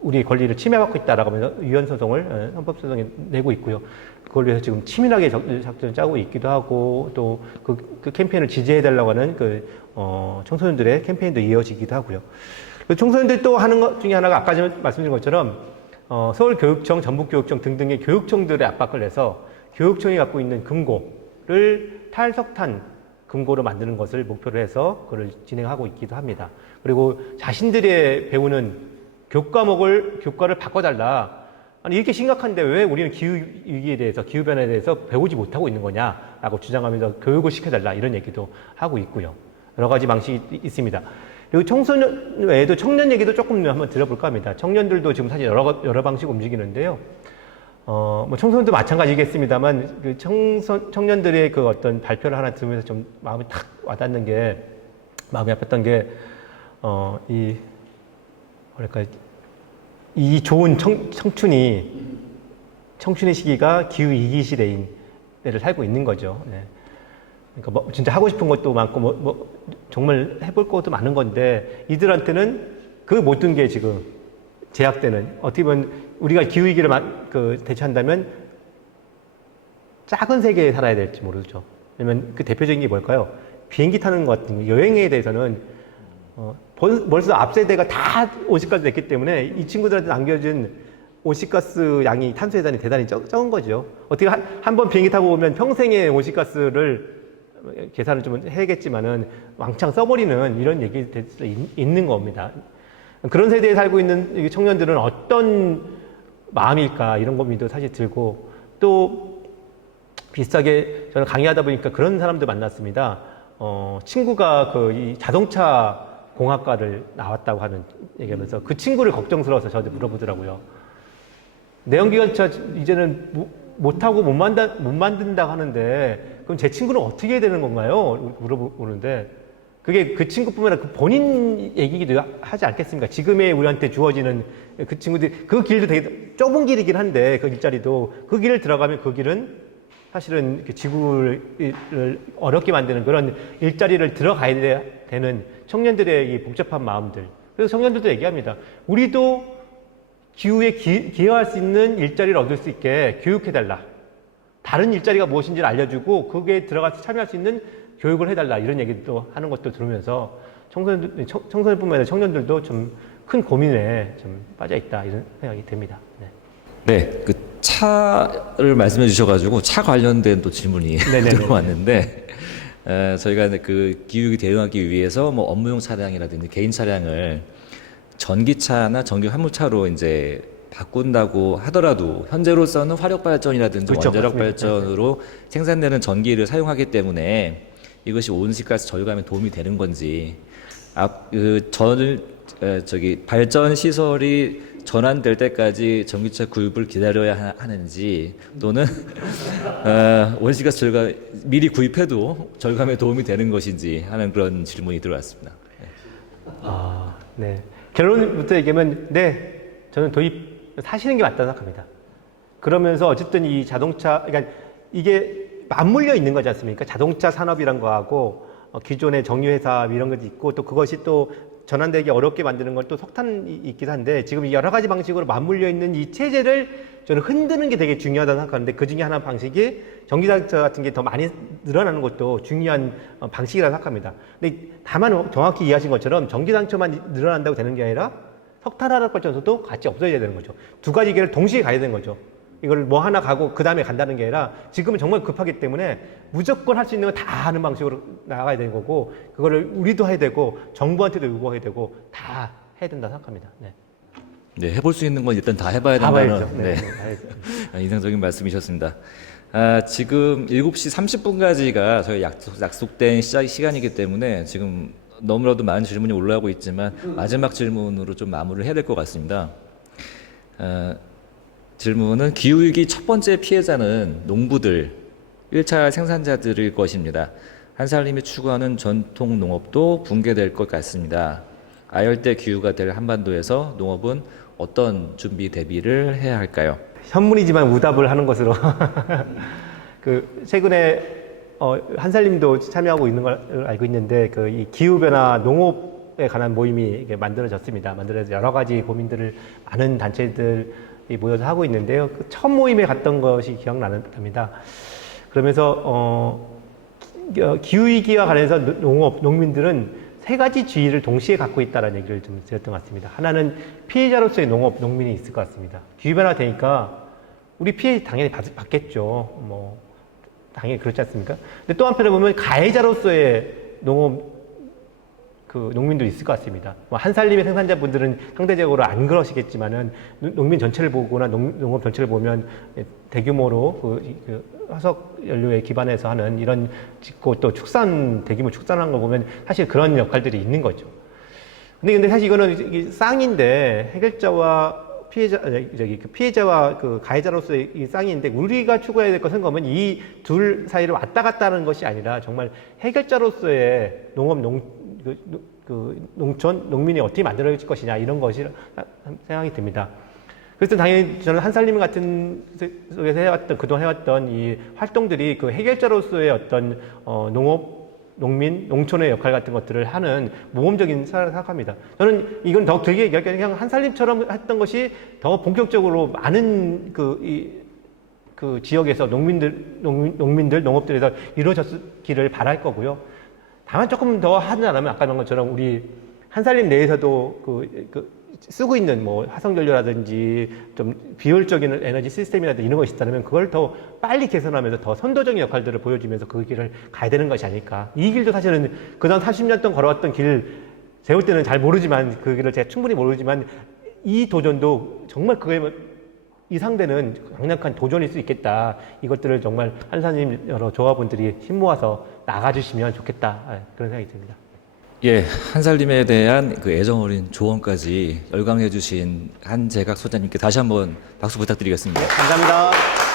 우리의 권리를 침해받고 있다라고 하면서 위헌 소송을 헌법소송에 내고 있고요. 그걸 위해서 지금 치밀하게 작전을 짜고 있기도 하고 또 그 캠페인을 지지해달라고 하는 청소년들의 캠페인도 이어지기도 하고요. 청소년들이 또 하는 것 중에 하나가 아까 말씀드린 것처럼 서울교육청, 전북교육청 등등의 교육청들의 압박을 해서 교육청이 갖고 있는 금고를 탈석탄 금고로 만드는 것을 목표로 해서 그걸 진행하고 있기도 합니다. 그리고 자신들의 배우는 교과를 바꿔달라. 아니 이렇게 심각한데 왜 우리는 기후위기에 대해서 기후변화에 대해서 배우지 못하고 있는 거냐라고 주장하면서 교육을 시켜달라 이런 얘기도 하고 있고요. 여러 가지 방식이 있습니다. 그리고 청소년 외에도 청년 얘기도 조금 한번 들어볼까 합니다. 청년들도 지금 사실 여러 방식 움직이는데요. 뭐 청소년도 마찬가지겠습니다만 그 청년들의 그 어떤 발표를 하나 들으면서 좀 마음이 탁 와닿는 게 마음이 아팠던 게 이 좋은 청춘의 시기가 기후 위기 시대인 때를 살고 있는 거죠. 네. 그러니까 뭐 진짜 하고 싶은 것도 많고 정말 해볼 것도 많은 건데 이들한테는 그 모든 게 지금 제약되는 어떻게 보면 우리가 기후 위기를 대처한다면 작은 세계에 살아야 될지 모르죠. 왜냐면 그 대표적인 게 뭘까요? 비행기 타는 것 같은 여행에 대해서는 벌써 앞 세대가 다 온실가스 냈기 때문에 이 친구들한테 남겨진 온실가스 양이 탄소 해단이 대단히 적은 거죠. 어떻게 한 번 비행기 타고 오면 평생의 온실가스를 계산을 좀 해야겠지만은 왕창 써버리는 이런 얘기 될 수 있는 겁니다. 그런 세대에 살고 있는 청년들은 어떤 마음일까 이런 고민도 사실 들고 또 비슷하게 저는 강의하다 보니까 그런 사람들 만났습니다. 친구가 이 자동차 공학과를 나왔다고 하는 얘기하면서 그 친구를 걱정스러워서 저한테 물어보더라고요. 내연기관차 이제는 못하고 못 만든다고 하는데 그럼 제 친구는 어떻게 해야 되는 건가요? 물어보는데 그게 그 친구뿐만 아니라 그 본인 얘기기도 하지 않겠습니까? 지금의 우리한테 주어지는 그 친구들이 그 길도 되게 좁은 길이긴 한데 그 일자리도 그 길을 들어가면 그 길은 사실은 지구를 어렵게 만드는 그런 일자리를 들어가야 되는 청년들의 이 복잡한 마음들. 그래서 청년들도 얘기합니다. 우리도 기후에 기여할 수 있는 일자리를 얻을 수 있게 교육해달라. 다른 일자리가 무엇인지를 알려주고 거기에 들어가서 참여할 수 있는 교육을 해달라. 이런 얘기도 하는 것도 들으면서 청소년뿐만 아니라 청년들도 좀 큰 고민에 좀 빠져 있다. 이런 생각이 듭니다. 네, 그 차를 말씀해 주셔가지고 차 관련된 또 질문이 들어왔는데 저희가 그 기후위기 대응하기 위해서 뭐 업무용 차량이라든지 개인 차량을 전기차나 전기 화물차로 이제 바꾼다고 하더라도 현재로서는 화력 발전이라든지 그렇죠, 원자력 맞습니다. 발전으로 생산되는 전기를 사용하기 때문에 이것이 온실가스 절감에 도움이 되는 건지 발전 시설이 전환될 때까지 전기차 구입을 기다려야 하는지 또는 온실가스 절감 미리 구입해도 절감에 도움이 되는 것인지 하는 그런 질문이 들어왔습니다. 네. 결론부터 얘기하면 저는 사시는 게 맞다고 생각합니다. 그러면서 어쨌든 이 자동차, 그러니까 이게 맞물려 있는 거지 않습니까? 자동차 산업이란 거하고 기존의 정유회사 이런 것도 있고 또 그것이 또 전환되기 어렵게 만드는 건 또 석탄이 있기도 한데 지금 여러 가지 방식으로 맞물려 있는 이 체제를 저는 흔드는 게 되게 중요하다고 생각하는데 그 중에 하나 방식이 전기자동차 같은 게 더 많이 늘어나는 것도 중요한 방식이라고 생각합니다. 근데 다만 정확히 이해하신 것처럼 전기자동차만 늘어난다고 되는 게 아니라 석탄화력 발전소도 같이 없어져야 되는 거죠. 두 가지 길을 동시에 가야 되는 거죠. 이걸 뭐 하나 가고 그 다음에 간다는 게 아니라 지금은 정말 급하기 때문에 무조건 할 수 있는 건 다 하는 방식으로 나가야 되는 거고 그거를 우리도 해야 되고 정부한테도 요구해야 되고 다 해야 된다 생각합니다. 네, 해볼 수 있는 건 일단 다 해봐야 다 된다는 봐야죠. 네, 다 해야죠. 인상적인 말씀이셨습니다. 지금 7시 30분까지가 저희 약속된 시간이기 때문에 지금 너무나도 많은 질문이 올라오고 있지만 마지막 질문으로 좀 마무리를 해야 될 것 같습니다. 질문은 기후위기 첫 번째 피해자는 농부들, 1차 생산자들일 것입니다. 한살림이 추구하는 전통 농업도 붕괴될 것 같습니다. 아열대 기후가 될 한반도에서 농업은 어떤 준비 대비를 해야 할까요? 현문이지만 우답을 하는 것으로 최근에 한살림도 참여하고 있는 걸 알고 있는데 이 기후변화 농업에 관한 모임이 만들어졌습니다. 만들어서 여러 가지 고민들을 많은 단체들이 모여서 하고 있는데요. 첫 모임에 갔던 것이 기억납니다. 그러면서 기후위기와 관련해서 농민들은 세 가지 주의를 동시에 갖고 있다는 얘기를 좀 드렸던 것 같습니다. 하나는 피해자로서의 농민이 있을 것 같습니다. 기후변화가 되니까 우리 피해 당연히 받겠죠. 당연히 그렇지 않습니까? 근데 또 한편에 보면 가해자로서의 농민도 있을 것 같습니다. 뭐 한살림의 생산자분들은 상대적으로 안 그러시겠지만은 농민 전체를 보거나 농업 전체를 보면 대규모로 화석 연료에 기반해서 하는 이런 짓고 또 대규모 축산하는 거 보면 사실 그런 역할들이 있는 거죠. 근데 사실 이거는 쌍인데 해결자와 피해자와 그 가해자로서의 이 쌍인데 우리가 추구해야 될 것은 그러면 이 둘 사이를 왔다 갔다 하는 것이 아니라 정말 해결자로서의 농촌, 농민이 어떻게 만들어질 것이냐 이런 것이 생각이 듭니다. 그래서 당연히 저는 한살림 같은 속에서 그동안 해왔던 이 활동들이 그 해결자로서의 어떤 농민, 농촌의 역할 같은 것들을 하는 모범적인 사례라고 생각합니다. 저는 이건 더 되게 그냥 한살림처럼 했던 것이 더 본격적으로 많은 그 지역에서 농민들, 농업들에서 이루어졌기를 바랄 거고요. 다만 조금 더 하자면 아까 말한 것처럼 우리 한살림 내에서도 쓰고 있는 뭐 화석연료라든지 좀 비효율적인 에너지 시스템이라든지 이런 것이 있다면 그걸 더 빨리 개선하면서 더 선도적인 역할들을 보여주면서 그 길을 가야 되는 것이 아닐까. 이 길도 사실은 그동안 30년 동안 걸어왔던 길 세울 때는 잘 모르지만 그 길을 제가 충분히 모르지만 이 도전도 정말 그거에 이상되는 강력한 도전일 수 있겠다. 이것들을 정말 한살림 여러 조합원들이 힘 모아서 나가주시면 좋겠다. 그런 생각이 듭니다. 예, 한살림에 대한 그 애정 어린 조언까지 열강해 주신 한재각 소장님께 다시 한번 박수 부탁드리겠습니다. 감사합니다.